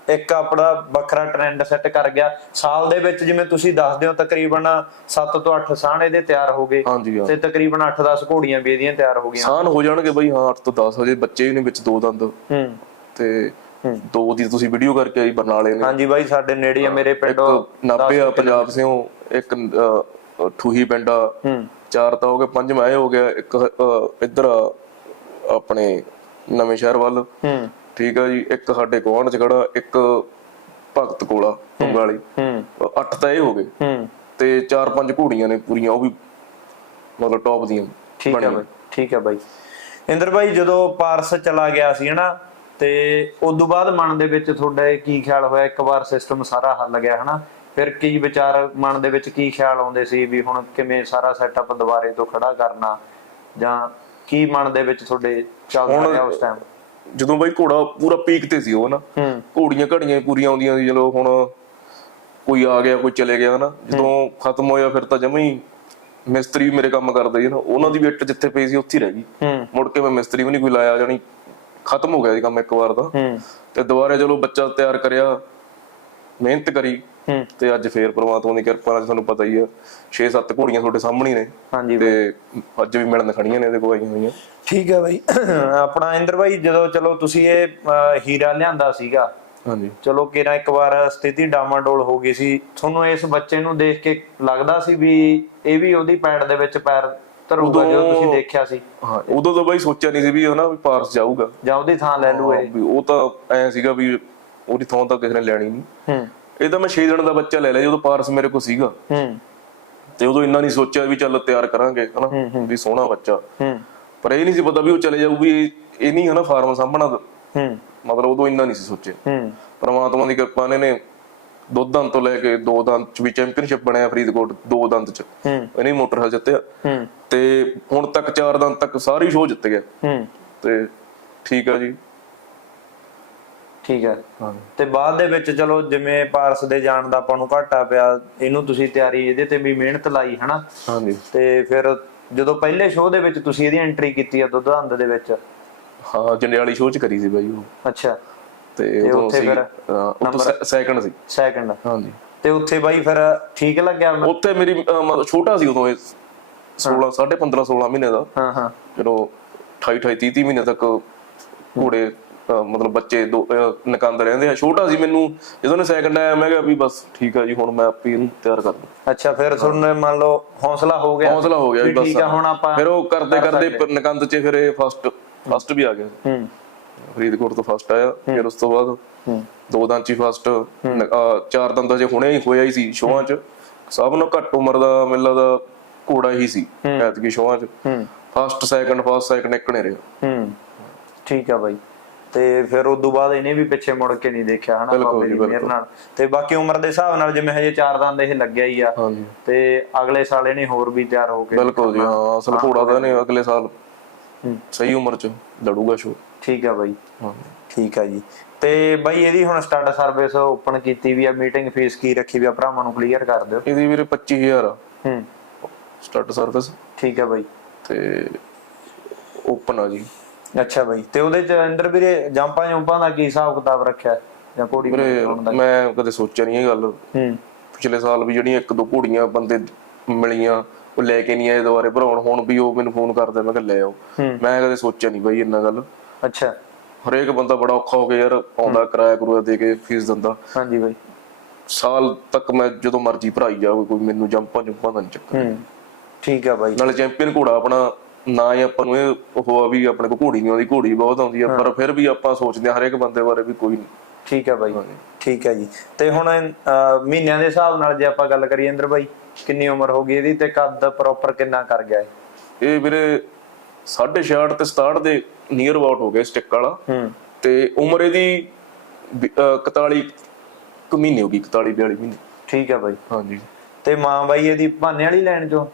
ਇੱਕ ਆਪਣਾ ਵੱਖਰਾ ਟ੍ਰੈਂਡ ਸੈੱਟ ਕਰ ਗਿਆ। ਸਾਲ ਦੇ ਵਿੱਚ ਜਿਵੇਂ ਤੁਸੀਂ ਦੱਸਦੇ ਹੋ ਤਕਰੀਬਨ 7 ਤੋਂ 8 ਸਾਣ ਇਹਦੇ ਤਿਆਰ ਹੋ ਗਏ। ਹਾਂਜੀ ਤੇ ਤਕਰੀਬਨ 8-10 ਘੋੜੀਆਂ ਵੀ ਇਹਦੀਆਂ ਤਿਆਰ ਹੋ ਗਈਆਂ। ਸਾਨ ਹੋ ਜਾਣਗੇ ਬਈ ਹਾਂ 8 ਤੋਂ 10 ਵਜੇ ਬੱਚੇ ਨੇ ਵਿੱਚ ਦੋ ਦੰਦ। ਹੂੰ। ਤੇ ਦੋ ਦੀ ਤੁਸੀਂ ਵੀਡੀਓ ਕਰਕੇ ਆਈ ਬਰਨਾਲੇ ਨੇ। ਹਾਂਜੀ ਬਾਈ ਸਾਡੇ ਨੇੜੇ ਆ ਮੇਰੇ ਪਿੰਡੋਂ ਨਾਭੇ ਪੰਜਾਬ ਸਿਓ ਇੱਕ ਠੂਹੀ ਪਿੰਡ ਹੂੰ। ਚਾਰ ਤਾਂ ਹੋ ਗਏ ਪੰਜਵਾਂ ਇਹ ਹੋ ਗਿਆ ਇੱਕ ਇੱਧਰ ਆਪਣੇ ਨਵੇਂ ਸ਼ਹਿਰ ਵੱਲ। ਹੂੰ। ਠੀਕ ਆ ਜੀ ਇੱਕ ਸਾਡੇ ਗੁਆਂਢ ਚ ਖੜਾ ਇੱਕ ਭਗਤ ਕੋਲਾ ਵਾਲੀ ਹੂੰ। ਅੱਠ ਤਾਂ ਇਹ ਹੋ ਗਏ। ਹੂੰ। ਤੇ ਚਾਰ ਪੰਜ ਘੋੜੀਆਂ ਨੇ ਪੂਰੀਆਂ ਉਹ ਵੀ ਮਤਲਬ ਟੌਪ ਦੀਆਂ ਠੀਕ ਹੈ ਬਾਈ ਠੀਕ ਹੈ ਬਾਈ। ਇੰਦਰ ਬਾਈ ਜਦੋਂ ਪਾਰਸ ਚਲਾ ਗਿਆ ਸੀ ਹਨਾ ਤੇ ਉਸ ਤੋਂ ਬਾਅਦ ਮਨ ਦੇ ਵਿੱਚ ਤੁਹਾਡਾ ਇਹ ਕੀ ਖਿਆਲ ਹੋਇਆ? ਇੱਕ ਵਾਰ ਸਿਸਟਮ ਸਾਰਾ ਹੱਲ ਗਿਆ ਹਨਾ? ਫਿਰ ਕੀ ਵਿਚਾਰ ਮਨ ਦੇ ਵਿੱਚ ਕੀ ਖਿਆਲ ਆਉਂਦੇ ਸੀ ਵੀ ਹੁਣ ਕਿਵੇਂ ਸਾਰਾ ਸੈਟਅਪ ਦੁਬਾਰੇ ਤੋਂ ਖੜਾ ਕਰਨਾ? ਜਾਂ ਕੀ ਮਨ ਦੇ ਵਿੱਚ ਤੁਹਾਡੇ ਚੱਲਦਾ ਰਿਹਾ ਉਸ ਟਾਈਮ ਜਦੋਂ ਬਾਈ ਘੋੜਾ ਪੂਰਾ ਪੀਕ ਤੇ ਸੀ ਉਹ ਨਾ ਘੋੜੀਆਂ ਘੜੀਆਂ ਪੂਰੀਆਂ ਆਉਂਦੀਆਂ ਸੀ ਚਲੋ ਹੁਣ ਕੋਈ ਆ ਗਿਆ ਕੋਈ ਚਲੇ ਗਿਆ ਹਨਾ? ਜਦੋਂ ਖਤਮ ਹੋਇਆ ਫਿਰ ਤਾਂ ਜਮਾ ਹੀ ਮਿਸਤਰੀ ਮੇਰੇ ਕੰਮ ਕਰਦੇ ਸੀ ਨਾ ਉਹਨਾਂ ਦੀ ਵੀ ਇੱਟ ਜਿੱਥੇ ਪਈ ਸੀ ਉੱਥੇ ਹੀ ਰਹਿ ਗਈ। ਮੁੜ ਕੇ ਮੈਂ ਮਿਸਤਰੀ ਵੀ ਨਹੀਂ ਕੋਈ ਲਾਇਆ ਜਾਣੀ ਖਤਮ ਹੋ ਗਿਆ ਸੀ ਕੰਮ ਇੱਕ ਵਾਰ ਦਾ ਤੇ ਦੁਬਾਰੇ ਚਲੋ ਬੱਚਾ ਤਿਆਰ ਕਰਿਆ ਮਿਹਨਤ ਕਰੀ। ਤੇ ਅੱਜ ਫੇਰ ਪ੍ਰਮਾਤਮਾ ਦੀ ਕਿਰਪਾ ਨਾਲ ਤੁਹਾਨੂੰ ਪਤਾ ਹੀ ਆ 6-7 ਘੋੜੀਆਂ ਤੁਹਾਡੇ ਸਾਹਮਣੇ ਨੇ। ਹਾਂਜੀ ਤੇ ਅੱਜ ਵੀ ਮਿਲਣ ਖੜੀਆਂ ਨੇ ਇਹਦੇ ਕੋਲ ਆਈਆਂ ਹੋਈਆਂ। ਠੀਕ ਹੈ ਬਾਈ। ਆਪਣਾ ਇੰਦਰ ਬਾਈ ਜਦੋਂ ਚਲੋ ਤੁਸੀਂ ਇਹ ਹੀਰਾ ਲਿਆਂਦਾ ਸੀਗਾ। ਹਾਂਜੀ। ਚਲੋ ਕਿਰਾ ਇੱਕ ਵਾਰ ਸਥਿਤੀ ਡਾਮਾਡੋਲ ਹੋ ਗਈ ਸੀ। ਤੁਹਾਨੂੰ ਇਸ ਬੱਚੇ ਨੂੰ ਦੇਖ ਕੇ ਲੱਗਦਾ ਸੀ ਵੀ ਇਹ ਵੀ ਉਹਦੀ ਪੈੜ ਦੇ ਵਿੱਚ ਪੈਰ ਧਰੂਗਾ ਜਦੋਂ ਤੁਸੀਂ ਦੇਖਿਆ ਸੀ? ਹਾਂ ਉਦੋਂ ਤਾਂ ਬਾਈ ਸੋਚਿਆ ਨਹੀਂ ਸੀ ਵੀ ਹਨਾ ਵੀ ਪਾਰਸ ਜਾਊਗਾ। ਜਾਂ ਉਹਦੀ ਥਾਂ ਲੈ ਲੂ ਇਹ। ਉਹ ਤਾਂ ਐ ਸੀਗਾ ਵੀ ਉਹਦੀ ਥਾਂ ਤਾਂ ਕਿਸੇ ਨੇ ਲੈਣੀ ਨਹੀਂ। ਹੂੰ। ਇਹ ਤਾਂ ਮੈਂ 6 ਦਿਨ ਦਾ ਬੱਚਾ ਲੈ ਲਿਆ ਜਦੋਂ ਪਾਰਸ ਮੇਰੇ ਕੋਲ ਸੀਗਾ। ਹੂੰ। ਤੇ ਉਦੋਂ ਇੰਨਾ ਨਹੀਂ ਸੋਚਿਆ ਵੀ ਚੱਲ ਤਿਆਰ ਕਰਾਂਗੇ ਹਨਾ ਵੀ ਸੋਹਣਾ ਬੱਚਾ। ਹੂੰ। ਪਰ ਇਹ ਨਹੀਂ ਸੀ ਪਤਾ ਵੀ ਉਹ ਚਲੇ ਜਾਊਗੀ ਇਹ- ਇਹ ਨਹੀਂ ਹਨਾ ਫਾਰਮ ਸਾਂਭਣਾ ਹੂੰ। ਮਤਲਬ ਉਦੋਂ ਇੰਨਾ ਨਹੀਂ ਸੀ ਸੋਚਿਆ। ਹੂੰ। ਪਰਮਾਤਮਾ ਦੀ ਕਿਰਪਾ ਨੇ ਨੇ ਦੋ ਦੰਦ ਤੋਂ ਲੈ ਕੇ ਦੋ ਦੰਦ ਚ ਵੀ ਚੈਂਪੀਅਨਸ਼ਿਪ ਬਣਿਆ ਫਰੀਦਕੋਟ ਦੋ ਦੰਦ ਚ। ਹੂੰ। ਇਹਨੇ ਮੋਟਰਸਾਈਕਲ ਜਿੱਤਿਆ। ਹੂੰ। ਤੇ ਹੁਣ ਤੱਕ ਚਾਰ ਦੰਦ ਤੱਕ ਸਾਰੀ ਸ਼ੋਅ ਜਿੱਤ ਗਿਆ। ਹੂੰ। ਤੇ ਠੀਕ ਆ ਜੀ। ਠੀਕ ਹੈ। ਤੇ ਬਾਅਦ ਦੇ ਵਿੱਚ ਚਲੋ ਜਿਵੇਂ ਪਾਰਸ ਦੇ ਜਾਣ ਦਾ ਆਪਾਂ ਨੂੰ ਘਾਟਾ ਪਿਆ ਇਹਨੂੰ ਤੁਸੀਂ ਤਿਆਰੀ ਇਹਦੇ ਤੇ ਵੀ ਮਿਹਨਤ ਲਾਈ ਹਨਾ? ਹਾਂਜੀ। ਤੇ ਫਿਰ ਜਦੋਂ ਪਹਿਲੇ ਸ਼ੋਅ ਦੇ ਵਿੱਚ ਤੁਸੀਂ ਇਹਦੀ ਐਂਟਰੀ ਕੀਤੀ ਆ ਦੁੱਧ ਅੰਦ ਦੇ ਵਿੱਚ? ਹਾਂ ਜੰਡਿਆਲੀ ਸ਼ੋਅ ਚ ਕਰੀ ਸੀ ਬਾਈ ਉਹ। ਅੱਛਾ। ਤੇ ਉੱਥੇ ਫਿਰ ਉਦੋਂ ਸੈਕੰਡ ਸੀ ਸੈਕੰਡ ਹਾਂਜੀ। ਤੇ ਉੱਥੇ ਬਾਈ ਫਿਰ ਠੀਕ ਲੱਗਿਆ ਉੱਥੇ ਮੇਰੀ ਛੋਟਾ ਸੀ ਉਦੋਂ ਇਹ 16 15.5 16 ਮਹੀਨੇ ਦਾ। ਹਾਂ ਹਾਂ। ਜਦੋਂ 28 28 30 ਮਹੀਨੇ ਤੱਕ ਘੋੜੇ ਮਤਲਬ ਬੱਚੇ ਦੋ ਨਕੰਦ ਰਹਿੰਦੇ ਆ। ਛੋਟਾ ਸੀ ਮੈਨੂੰ ਜਦੋਂ ਨੇ ਸੈਕੰਡ ਆਇਆ ਮੈਂ ਕਿਹਾ ਵੀ ਬਸ ਠੀਕ ਆ ਜੀ ਹੁਣ ਮੈਂ ਆਪੇ ਇਹਨੂੰ ਤਿਆਰ ਕਰ ਦੂੰ ਅੱਛਾ ਫਿਰ ਤੁਹਾਨੂੰ ਮੰਨ ਲਓ ਹੌਸਲਾ ਹੋ ਗਿਆ? ਹੌਸਲਾ ਹੋ ਗਿਆ ਵੀ ਬਸ ਠੀਕ ਆ ਹੁਣ ਆਪਾਂ ਫਿਰ ਉਹ ਕਰਦੇ ਕਰ ਕਰਦੇ ਨਕੰਦ ਚ ਫਿਰ ਇਹ ਫਸਟ ਫਸਟ ਵੀ ਆ ਗਿਆ। ਹੂੰ। ਫਰੀਦਕੋਟ ਤੋਂ ਫਸਟ ਆਇਆ ਫਿਰ ਉਸ ਤੋਂ ਬਾਅਦ ਹੂੰ। ਦੋ ਦੰਦ ਚ ਫਸਟ ਚਾਰ ਦੰਦ ਜੇ ਹੁਣੇ ਹੀ ਹੋਇਆ ਹੀ ਸੀ ਸ਼ੋਆਂ ਚ ਸਭ ਨੂੰ ਘੱਟ ਉਮਰ ਦਾ ਮੇਲਾ ਦਾ ਘੋੜਾ ਹੀ ਸੀ ਐਤਕੀ ਸ਼ੋਆਂ ਚ। ਹੂੰ। ਫਸਟ ਸੈਕੰਡ ਫਸਟ ਸੈਕੰਡ ਇੱਕ ਨੇ ਰਿਹਾ। ਹੂੰ। ਠੀਕ ਆ ਬਾਈ। ਤੇ ਫਿਰ ਉਸ ਤੋਂ ਬਾਅਦ ਇਹਨੇ ਵੀ ਪਿੱਛੇ ਮੁੜ ਕੇ ਨਹੀਂ ਦੇਖਿਆ ਹਨਾ ਬਾਬੇ ਦੀ ਮਿਹਰ। ਨਾਲ। ਤੇ ਬਾਕੀ ਉਮਰ ਦੇ ਹਿਸਾਬ ਨਾਲ ਜਿਵੇਂ ਹਜੇ ਚਾਰ ਦੰਦ ਇਹ ਲੱਗਿਆ ਹੀ ਆ। ਤੇ ਅਗਲੇ ਸਾਲ ਇਹਨੇ ਹੋਰ ਵੀ ਤਿਆਰ ਹੋ ਕੇ ਬਿਲਕੁਲ ਜੀ ਹਾਂ ਅਸਲ ਘੋੜਾ ਤਾਂ ਨੇ ਅਗਲੇ ਸਾਲ। ਸਹੀ ਉਮਰ ਚ ਲੜੂਗਾ ਸ਼ੋ ਠੀਕ ਆ ਬਾਈ। ਹਾਂ। ਠੀਕ ਆ ਜੀ। ਤੇ ਬਾਈ ਇਹਦੀ ਹੁਣ ਸਟਾਰਟ ਸਰਵਿਸ ਓਪਨ ਕੀਤੀ ਵੀ ਆ ਮੀਟਿੰਗ ਫੀਸ ਕੀ ਰੱਖੀ ਵੀ ਆ ਭਰਾਵਾਂ ਨੂੰ ਕਲੀਅਰ ਕਰ ਦਿਓ। ਇਹਦੀ ਵੀਰੇ 25000 ਆ। ਹੂੰ। Start service. ਠੀਕ ਆ ਬਾਈ। ਤੇ ਓਪਨ ਆ ਜੀ। ਅੱਛਾ ਬਾਈ ਤੇ ਉਹਦੇ ਚ ਅੰਦਰ ਵੀਰੇ ਜੰਪਾਂ ਜੰਪਾਂ ਦਾ ਕੀ ਹਿਸਾਬ ਕਿਤਾਬ ਰੱਖਿਆ? ਜਾਂ ਕੋੜੀ ਵੀਰੇ ਮੈਂ ਕਦੇ ਸੋਚਿਆ ਨਹੀਂ ਇਹ ਗੱਲ। ਹੂੰ। ਪਿਛਲੇ ਸਾਲ ਵੀ ਜਿਹੜੀਆਂ ਇੱਕ ਦੋ ਘੋੜੀਆਂ ਬੰਦੇ ਮਿਲੀਆਂ ਉਹ ਲੈ ਕੇ ਨਹੀਂ ਆਏ ਦੁਬਾਰੇ ਭਰਾਉਣ। ਹੁਣ ਵੀ ਉਹ ਮੈਨੂੰ ਫੋਨ ਕਰਦੇ ਮੈਂ ਕਿਹਾ ਲੈ ਆਓ। ਮੈਂ ਕਦੇ ਸੋਚਿਆ ਨਹੀਂ ਬਾਈ ਇੰਨਾ ਗੱਲ। ਅੱਛਾ। ਹਰੇਕ ਬੰਦਾ ਬੜਾ ਔਖਾ ਹੋ ਗਿਆ ਯਾਰ ਆਉਂਦਾ ਕਿਰਾਇਆ ਕਰੂਆ ਦੇ ਕੇ ਫੀਸ ਦਿੰਦਾ। ਹਾਂਜੀ ਬਾਈ। ਸਾਲ ਤੱਕ ਮੈਂ ਜਦੋਂ ਮਰਜ਼ੀ ਭਰਾਈ ਜਾਵੇ ਕੋਈ ਮੈਨੂੰ ਜੰਪਾਂ ਜੰਪਾਂ ਦਾ ਨਹੀਂ ਚੱਕਰ। ਠੀਕ ਆ ਬਾਈ। ਨਾਲੇ ਚੈਂਪੀਅਨ ਘੋੜਾ ਆਪਣਾ ਨਾ ਹੀ ਆਪਾਂ ਨੂੰ ਇਹ ਉਹ ਆ ਵੀ ਆਪਣੇ ਕੋਲ ਘੋੜੀ ਨਹੀਂ ਆਉਂਦੀ ਘੋੜੀ ਬਹੁਤ ਆਉਂਦੀ ਆ ਪਰ ਫਿਰ ਵੀ ਆਪਾਂ ਸੋਚਦੇ ਆ ਹਰੇਕ ਬੰਦੇ ਬਾਰੇ ਵੀ ਕੋਈ ਠੀਕ ਆ ਬਾਈ ਠੀਕ ਹੈ ਜੀ। ਤੇ ਹੁਣ ਮਹੀਨਿਆਂ ਦੇ ਹਿਸਾਬ ਨਾਲ ਜੇ ਆਪਾਂ ਗੱਲ ਕਰੀਏ ਇੰਦਰ ਬਾਈ ਕਿੰਨੀ ਉਮਰ ਹੋ ਗਈ ਇਹਦੀ ਤੇ ਕੱਦ ਪ੍ਰੋਪਰ ਕਿੰਨਾ ਕਰ ਗਿਆ ਇਹ? ਇਹ ਵੀਰੇ 66 ਤੇ 67 ਦੇ ਨੀਅਰ ਅਬਾਊਟ ਹੋ ਗਏ ਸਟਿਕ ਵਾਲਾ। ਹੂੰ। ਤੇ ਉਮਰ ਇਹਦੀ ਵੀ- ਅਹ 41 ਕੁ ਮਹੀਨੇ ਹੋ ਗਈ 41 42 ਮਹੀਨੇ। ਠੀਕ ਆ ਬਾਈ। ਹਾਂਜੀ। ਤੇ ਮਾਂ ਬਾਈ ਇਹਦੀ ਭਾਨੇ ਵਾਲੀ ਲੈਣ ਚੋਂ?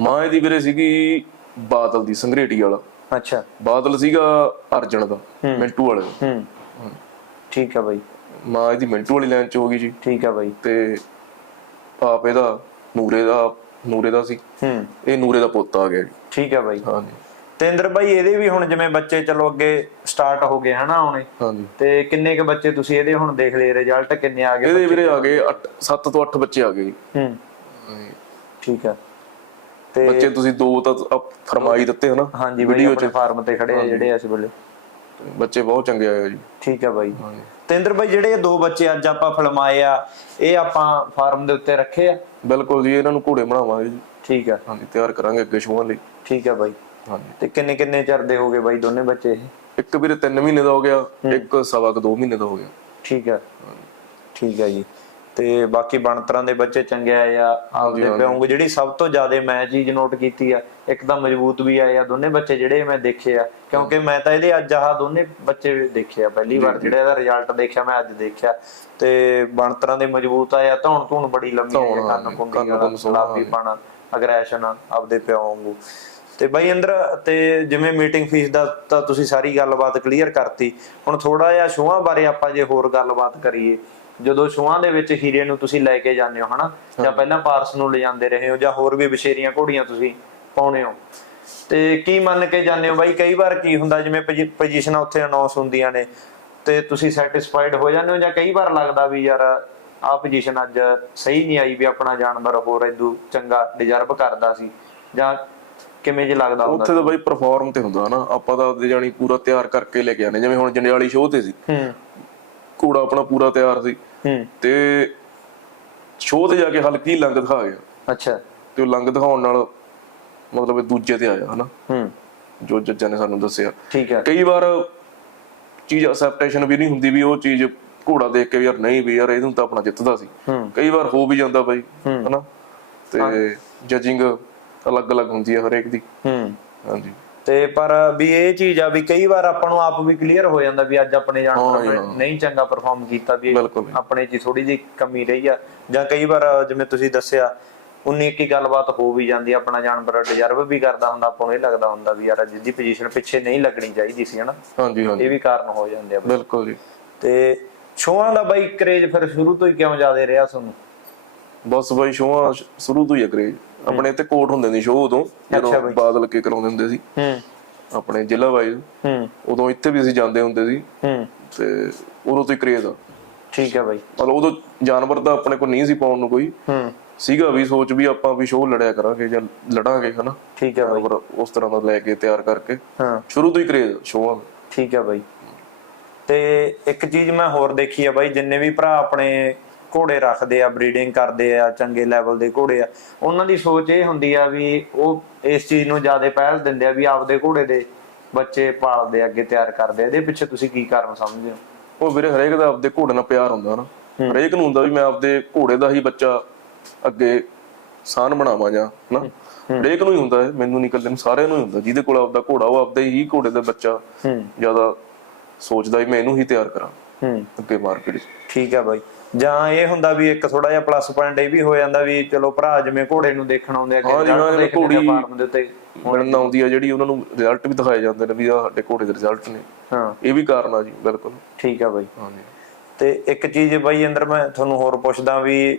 ਮਾਂ ਇਹਦੀ ਵੀਰੇ ਸੀਗੀ ਬਾਦਲ ਦੀ ਸੰਗਰੇਟੀ ਵਾਲਾ। ਅੱਛਾ। ਬਾਦਲ ਸੀਗਾ ਅਰਜਨ ਦਾ ਮਿੰਟੂ ਵਾਲੇ ਦਾ। ਹੂੰ। ਠੀਕ ਆ ਬਾਈ। ਮਾਂ ਇਹਦੀ ਮਿੰਟੂ ਵਾਲੀ ਲਾਈਨ ਚ ਹੋ ਗਈ ਜੀ। ਠੀਕ ਆ ਬਾਈ। ਤੇ ਆਪ ਇਹਦਾ ਨੂਰੇ ਦਾ ਨੂਰੇ ਦਾ ਸੀ। ਹੂੰ। ਇਹ ਨੂਰੇ ਦਾ ਪੁੱਤ ਆ ਗਿਆ ਜੀ। ਠੀਕ ਆ ਬਾਈ। ਹਾਂਜੀ। ਤੇ ਇੰਦਰ ਬਾਈ ਇਹਦੇ ਵੀ ਹੁਣ ਜਿਵੇਂ ਬੱਚੇ ਚਲੋ ਅੱਗੇ ਸਟਾਰਟ ਹੋ ਗਏ ਹਨਾ ਆਉਣੇ ਹਾਂਜੀ। ਤੇ ਕਿੰਨੇ ਕ ਬੱਚੇ ਤੁਸੀਂ ਇਹਦੇ ਹੁਣ ਦੇਖ ਲਏ ਰਿਜ਼ਲਟ ਕਿੰਨੇ ਆ ਗਏ ਇਹਦੇ ਵੀਰੇ ਆ ਗਏ 7 ਤੋਂ 8 ਬੱਚੇ ਆ ਗਏ ਜੀ। ਹੂੰ। ਠੀਕ ਆ। ਤੇ ਬੱਚੇ ਤੁਸੀਂ ਦੋ ਤਾਂ ਫਰਮਾਈ ਦਿੱਤੇ ਹਨਾ ਹਾਂਜੀ ਵੀਡੀਓ ਚ। ਫਾਰਮ ਤੇ ਖੜੇ ਆ ਜਿਹੜੇ ਇਸ ਵੇਲੇ। ਬੱਚੇ ਬਹੁਤ ਚੰਗੇ ਆਏ ਜੀ। ਠੀਕ ਆ ਬਾਈ। ਹਾਂਜੀ। ਤੇ ਇੰਦਰ ਬਾਈ ਜਿਹੜੇ ਇਹ ਦੋ ਬੱਚੇ ਅੱਜ ਆਪਾਂ ਫਿਲਮਾਏ ਆ ਇਹ ਆਪਾਂ ਫਾਰਮ ਦੇ ਉੱਤੇ ਰੱਖੇ ਆ? ਬਿਲਕੁਲ ਜੀ ਇਹਨਾਂ ਨੂੰ ਘੋੜੇ ਬਣਾਵਾਂਗੇ ਜੀ। ਠੀਕ ਆ। ਹਾਂਜੀ ਤਿਆਰ ਕਰਾਂਗੇ ਅੱਗੇ ਸ਼ੋਆਂ ਲਈ। ਠੀਕ ਆ ਬਾਈ। ਹਾਂਜੀ। ਤੇ ਕਿੰਨੇ ਕਿੰਨੇ ਚਿਰ ਦੇ ਹੋਗੇ ਬਾਈ ਦੋਨੇ ਬੱਚੇ ਇਹ? ਇੱਕ ਵੀਰੇ 3 ਮਹੀਨੇ ਦਾ ਹੋ ਗਿਆ ਇੱਕ ਸਵਾ ਕੁ 2 ਮਹੀਨੇ ਦਾ ਹੋ ਗਿਆ। ਠੀਕ ਆ। ਠੀਕ ਆ ਜੀ। ਤੇ ਬਾਕੀ ਬਣਤਰਾਂ ਦੇ ਬੱਚੇ ਚੰਗੇ ਆਏ ਆ ਆਪਦੇ ਪਿਓਂਗ ਜਿਹੜੀ ਸਭ ਤੋਂ ਜ਼ਿਆਦਾ ਮੈਂ ਚੀਜ਼ ਨੋਟ ਕੀਤੀ ਆ ਇੱਕ ਤਾਂ ਮਜ਼ਬੂਤ ਵੀ ਆਏ ਆ ਦੋਨੇ ਬੱਚੇ ਜਿਹੜੇ ਮੈਂ ਦੇਖੇ ਆ ਕਿਉਂਕਿ ਮੈਂ ਤਾਂ ਇਹਦੇ ਅੱਜ ਆਹ ਦੋਨੇ ਬੱਚੇ ਦੇਖੇ ਆ ਪਹਿਲੀ ਵਾਰ ਜਿਹੜਾ ਇਹਦਾ ਰਿਜ਼ਲਟ ਦੇਖਿਆ ਮੈਂ ਅੱਜ ਦੇਖਿਆ ਤੇ ਬਣਤਰਾਂ ਦੇ ਮਜ਼ਬੂਤ ਆਏ ਆ ਧੌਣ ਧੂਣ ਬੜੀ ਲੰਮੀ ਹੈ ਕੰਨ ਕੁੰਡੀ ਵਾਲਾ ਗੁਲਾਬੀ ਪਾਣਾ ਅਗਰੈਸ਼ਨ ਆਪਦੇ ਪਿਓ ਵਾਂਗੂ ਤੇ ਬਾਈ ਅੰਦਰ ਤੇ ਜਿਵੇਂ ਮੀਟਿੰਗ ਫੀਸ ਦਾ ਤਾਂ ਤੁਸੀਂ ਸਾਰੀ ਗੱਲਬਾਤ ਕਲੀਅਰ ਕਰਤੀ ਹੁਣ ਥੋੜਾ ਜਿਹਾ ਸ਼ੋਆਂ ਬਾਰੇ ਆਪਾਂ ਜੇ ਹੋਰ ਗੱਲਬਾਤ ਕਰੀਏ ਜਦੋਂ ਸ਼ੋਆਂ ਦੇ ਵਿੱਚ ਹੀਰੇ ਨੂੰ ਤੁਸੀਂ ਲੈ ਕੇ ਜਾਂਦੇ ਹੋ ਹਨਾ? ਜਾਂ ਪਹਿਲਾਂ ਪਾਰਸ ਨੂੰ ਲਿਜਾਂਦੇ ਰਹੇ ਹੋ ਜਾਂ ਹੋਰ ਵੀ ਵਿਸ਼ੇਰੀਆਂ ਘੋੜੀਆਂ ਤੁਸੀਂ ਪਾਉਣੇ ਹੋ। ਤੇ ਕੀ ਮੰਨ ਕੇ ਜਾਂਦੇ ਹੋ ਬਾਈ ਕਈ ਵਾਰ ਕੀ ਹੁੰਦਾ ਜਿਵੇਂ ਪੋਜੀਸ਼ਨਾਂ ਉੱਥੇ ਅਨਾਉਂਸ ਹੁੰਦੀਆਂ ਨੇ ਤੇ ਤੁਸੀਂ ਸੈਟੀਸਫਾਈਡ ਹੋ ਜਾਂਦੇ ਹੋ ਜਾਂ ਕਈ ਵਾਰ ਲੱਗਦਾ ਵੀ ਯਾਰ ਆਹ ਪੋਜੀਸ਼ਨ ਅੱਜ ਸਹੀ ਨਹੀਂ ਆਈ ਵੀ ਆਪਣਾ ਜਾਨਵਰ ਹੋਰ ਇਦੂ ਚੰਗਾ ਡਿਜ਼ਰਵ ਕਰਦਾ ਸੀ ਜਾਂ ਕਿਵੇਂ ਜੇ ਲੱਗਦਾ ਹੁੰਦਾ ਉੱਥੇ ਤਾਂ ਬਾਈ ਪਰਫਾਰਮ ਤੇ ਹੁੰਦਾ ਨਾ ਆਪਾਂ ਤਾਂ ਜਾਣੀ ਪੂਰਾ ਤਿਆਰ ਕਰਕੇ ਲੈ ਕੇ ਆਨੇ ਜਿਵੇਂ ਹੁਣ ਜੰਡਿਆਲੀ ਸ਼ੋਅ ਤੇ ਸੀ। ਹੂੰ। ਘੋੜਾ ਆਪਣਾ ਪੂਰਾ ਤਿਆਰ ਸੀ। ਤੇ ਸ਼ੋਅ ਤੇ ਜਾ ਕੇ ਹਲਕੀ ਲੰਗ ਦਿਖਾ ਗਿਆ। ਅੱਛਾ। ਤੇ ਉਹ ਲੰਗ ਦਿਖਾਉਣ ਨਾਲ ਮਤਲਬ ਇਹ ਦੂਜੇ ਤੇ ਆਇਆ ਹਨਾ? ਹੂੰ। ਜੋ ਜੱਜਾਂ ਨੇ ਸਾਨੂੰ ਦੱਸਿਆ। ਠੀਕ ਹੈ। ਕਈ ਵਾਰ ਚੀਜ਼ ਅਸੈਪਟੇਸ਼ਨ ਵੀ ਨਹੀਂ ਹੁੰਦੀ ਵੀ ਉਹ ਚੀਜ਼ ਘੋੜਾ ਦੇਖ ਕੇ ਵੀ ਯਾਰ ਨਹੀਂ ਵੀ ਯਾਰ ਇਹਨੂੰ ਤਾਂ ਆਪਣਾ ਜਿੱਤਦਾ ਸੀ। ਕਈ ਵਾਰ ਹੋ ਵੀ ਜਾਂਦਾ ਬਾਈ ਹਨਾ? ਤੇ ਜੱਜਿੰਗ ਅਲੱਗ-ਅਲੱਗ ਹੁੰਦੀ ਹੈ ਹਰੇਕ ਦੀ। ਹੂੰ। ਹਾਂਜੀ। ਤੇ ਪਰ ਵੀ ਇਹ ਚੀਜ਼ ਆ ਵੀ ਕਈ ਵਾਰ ਆਪਾਂ ਨੂੰ ਆਪ ਵੀ ਕਲੀਅਰ ਹੋ ਜਾਂਦਾ ਵੀ ਅੱਜ ਆਪਣੇ ਜਾਨਵਰ ਨੇ। ਨਹੀਂ ਚੰਗਾ ਪਰਫਾਰਮ ਕੀਤਾ ਵੀ। ਆਪਣੇ 'ਚ ਥੋੜੀ ਜਿਹੀ ਕਮੀ ਰਹੀ ਆ। ਜਾਂ ਕਈ ਵਾਰ ਜਿਵੇਂ ਤੁਸੀਂ ਦੱਸਿਆ ਉਨੀ ਕੀ ਗੱਲਬਾਤ ਹੋ ਵੀ ਜਾਂਦੀ ਆਪਣਾ ਜਾਨਵਰ ਡਿਜ਼ਰਵ ਵੀ ਕਰਦਾ ਹੁੰਦਾ ਆਪਾਂ ਨੂੰ ਇਹ ਲੱਗਦਾ ਹੁੰਦਾ ਵੀ ਯਾਰ ਜਿੱਦੀ ਪੋਜੀਸ਼ਨ ਪਿੱਛੇ ਨਹੀਂ ਲੱਗਣੀ ਚਾਹੀਦੀ ਸੀ ਹਨਾ? ਹਾਂਜੀ ਹਾਂਜੀ। ਇਹ ਵੀ ਕਾਰਨ ਹੋ ਜਾਂਦੇ ਆ। ਬਿਲਕੁਲ ਜੀ। ਤੇ ਸ਼ੋਆਂ ਦਾ ਬਾਈ ਕਰੇਜ ਫਿਰ ਸ਼ੁਰੂ ਤੋਂ ਹੀ ਕਿਉਂ ਜ਼ਿਆਦਾ ਰਿਹਾ ਤੁਹਾਨੂੰ? ਬਸ ਬਾਈ ਸ਼ੋਆਂ ਸ਼ੁਰੂ ਤੋਂ ਹੀ ਅਗਰੇ ਆਪਣੇ ਇੱਥੇ ਕੋਰਟ ਹੁੰਦੇ ਨੇ ਸ਼ੋਅ ਉਦੋਂ ਜਦੋਂ। ਬਾਦਲ ਕੇ ਕਰਾਉਂਦੇ ਹੁੰਦੇ ਸੀ। ਹੂੰ। ਆਪਣੇ ਜ਼ਿਲ੍ਹਾ ਵਾਈਜ਼। ਹੂੰ। ਉਦੋਂ ਇੱਥੇ ਵੀ ਅਸੀਂ ਜਾਂਦੇ ਹੁੰਦੇ ਸੀ। ਹੂੰ। ਤੇ ਉਦੋਂ ਤੋਂ ਹੀ ਕਰੇਜ਼ ਆ। ਠੀਕ ਹੈ ਬਾਈ। ਮਤਲਬ ਉਦੋਂ ਜਾਨਵਰ ਤਾਂ ਆਪਣੇ ਕੋਲ ਨਹੀਂ ਸੀ ਪਾਉਣ ਨੂੰ ਕੋਈ। ਹੂੰ। ਸੀਗਾ ਵੀ ਸੋਚ ਵੀ ਆਪਾਂ ਵੀ ਸ਼ੋਅ ਲੜਿਆ ਕਰਾਂਗੇ ਜਾਂ ਲੜਾਂਗੇ ਹਨਾ? ਠੀਕ ਹੈ ਬਾਈ। ਉਸ ਤਰ੍ਹਾਂ ਦਾ ਲੈ ਕੇ ਤਿਆਰ ਕਰਕੇ। ਹਾਂ। ਸ਼ੁਰੂ ਤੋਂ ਹੀ ਕਰੇਜ਼ ਸ਼ੋਅਾਂ ਦਾ। ਠੀਕ ਹੈ ਬਾਈ। ਤੇ ਇੱਕ ਚੀਜ਼ ਮੈਂ ਹੋਰ ਦੇਖੀ ਆ ਬਾਈ ਜਿੰਨੇ ਵੀ ਭਰਾ ਆਪਣੇ ਘੋੜੇ ਰੱਖਦੇ ਆ ਬਰੀਡਿੰਗ ਕਰਦੇ ਆ ਚੰਗੇ ਲੈਵਲ ਦੇ ਘੋੜੇ ਆ। ਉਹਨਾਂ ਦੀ ਸੋਚ ਇਹ ਹੁੰਦੀ ਆ ਵੀ ਉਹ ਇਸ ਚੀਜ਼ ਨੂੰ ਜ਼ਿਆਦਾ ਪਹਿਲ ਦਿੰਦੇ ਆ ਵੀ ਆਪਦੇ ਘੋੜੇ ਦੇ ਬੱਚੇ ਪਾਲਦੇ ਅੱਗੇ ਤਿਆਰ ਕਰਦੇ ਇਹਦੇ ਪਿੱਛੇ ਤੁਸੀਂ ਕੀ ਕਾਰਨ ਸਮਝਦੇ ਹੋ? ਉਹ ਵੀਰੇ ਹਰੇਕ ਦਾ ਆਪਦੇ ਘੋੜੇ ਨਾਲ ਪਿਆਰ ਹੁੰਦਾ ਨਾ। ਹਰੇਕ ਨੂੰ ਹੁੰਦਾ ਵੀ ਮੈਂ ਆਪਦੇ ਘੋੜੇ ਦਾ ਹੀ ਬੱਚਾ ਅੱਗੇ ਸਾਨ ਬਣਾਵਾਂ ਜਾਂ ਹਨਾ? ਹਰੇਕ ਨੂੰ ਹੀ ਹੁੰਦਾ ਹੈ ਮੈਨੂੰ ਨਹੀਂ ਇਕੱਲੇ ਨੂੰ ਸਾਰਿਆਂ ਨੂੰ ਹੀ ਹੁੰਦਾ। ਜਿਹਦੇ ਕੋਲ ਆਪਦਾ ਘੋੜਾ ਉਹ ਆਪਦੇ ਹੀ ਘੋੜੇ ਦਾ ਬੱਚਾ ਹੂੰ। ਜ਼ਿਆਦਾ ਸੋਚਦਾ ਵੀ ਮੈਂ ਇਹਨੂੰ ਹੀ ਤਿਆਰ ਕਰਾਂ ਹੂੰ। ਅੱਗੇ ਮਾਰਕੀਟ ਠੀਕ ਹੈ ਬਾਈ। ਜਾਂ ਇਹ ਹੁੰਦਾ ਵੀ ਇੱਕ ਥੋੜਾ ਜਿਹਾ ਪਲੱਸ ਪੁਆਇੰਟ ਇਹ ਵੀ ਹੋ ਜਾਂਦਾ ਵੀ ਚਲੋ ਭਰਾ ਜਿਵੇਂ ਘੋੜੇ ਨੂੰ ਦੇਖਣ ਆਉਂਦੇ ਆ ਕਿ ਆ ਘੋੜੀ- ਫਾਰਮ ਦੇ ਉੱਤੇ ਮਿਲਣ ਆਉਂਦੀ ਆ ਜਿਹੜੀ ਉਹਨਾਂ ਨੂੰ ਰਿਜ਼ਲਟ ਵੀ ਦਿਖਾਏ ਜਾਂਦੇ ਨੇ ਵੀ ਆ ਸਾਡੇ ਘੋੜੇ ਦੇ ਰਿਜ਼ਲਟ ਨੇ। ਹਾਂ। ਇਹ ਵੀ ਕਾਰਨ ਆ ਜੀ ਬਿਲਕੁਲ। ਠੀਕ ਹੈ ਬਾਈ। ਹਾਂਜੀ। ਤੇ ਇੱਕ ਚੀਜ਼ ਬਾਈ ਅੰਦਰ ਮੈਂ ਤੁਹਾਨੂੰ ਹੋਰ ਪੁੱਛਦਾ ਵੀ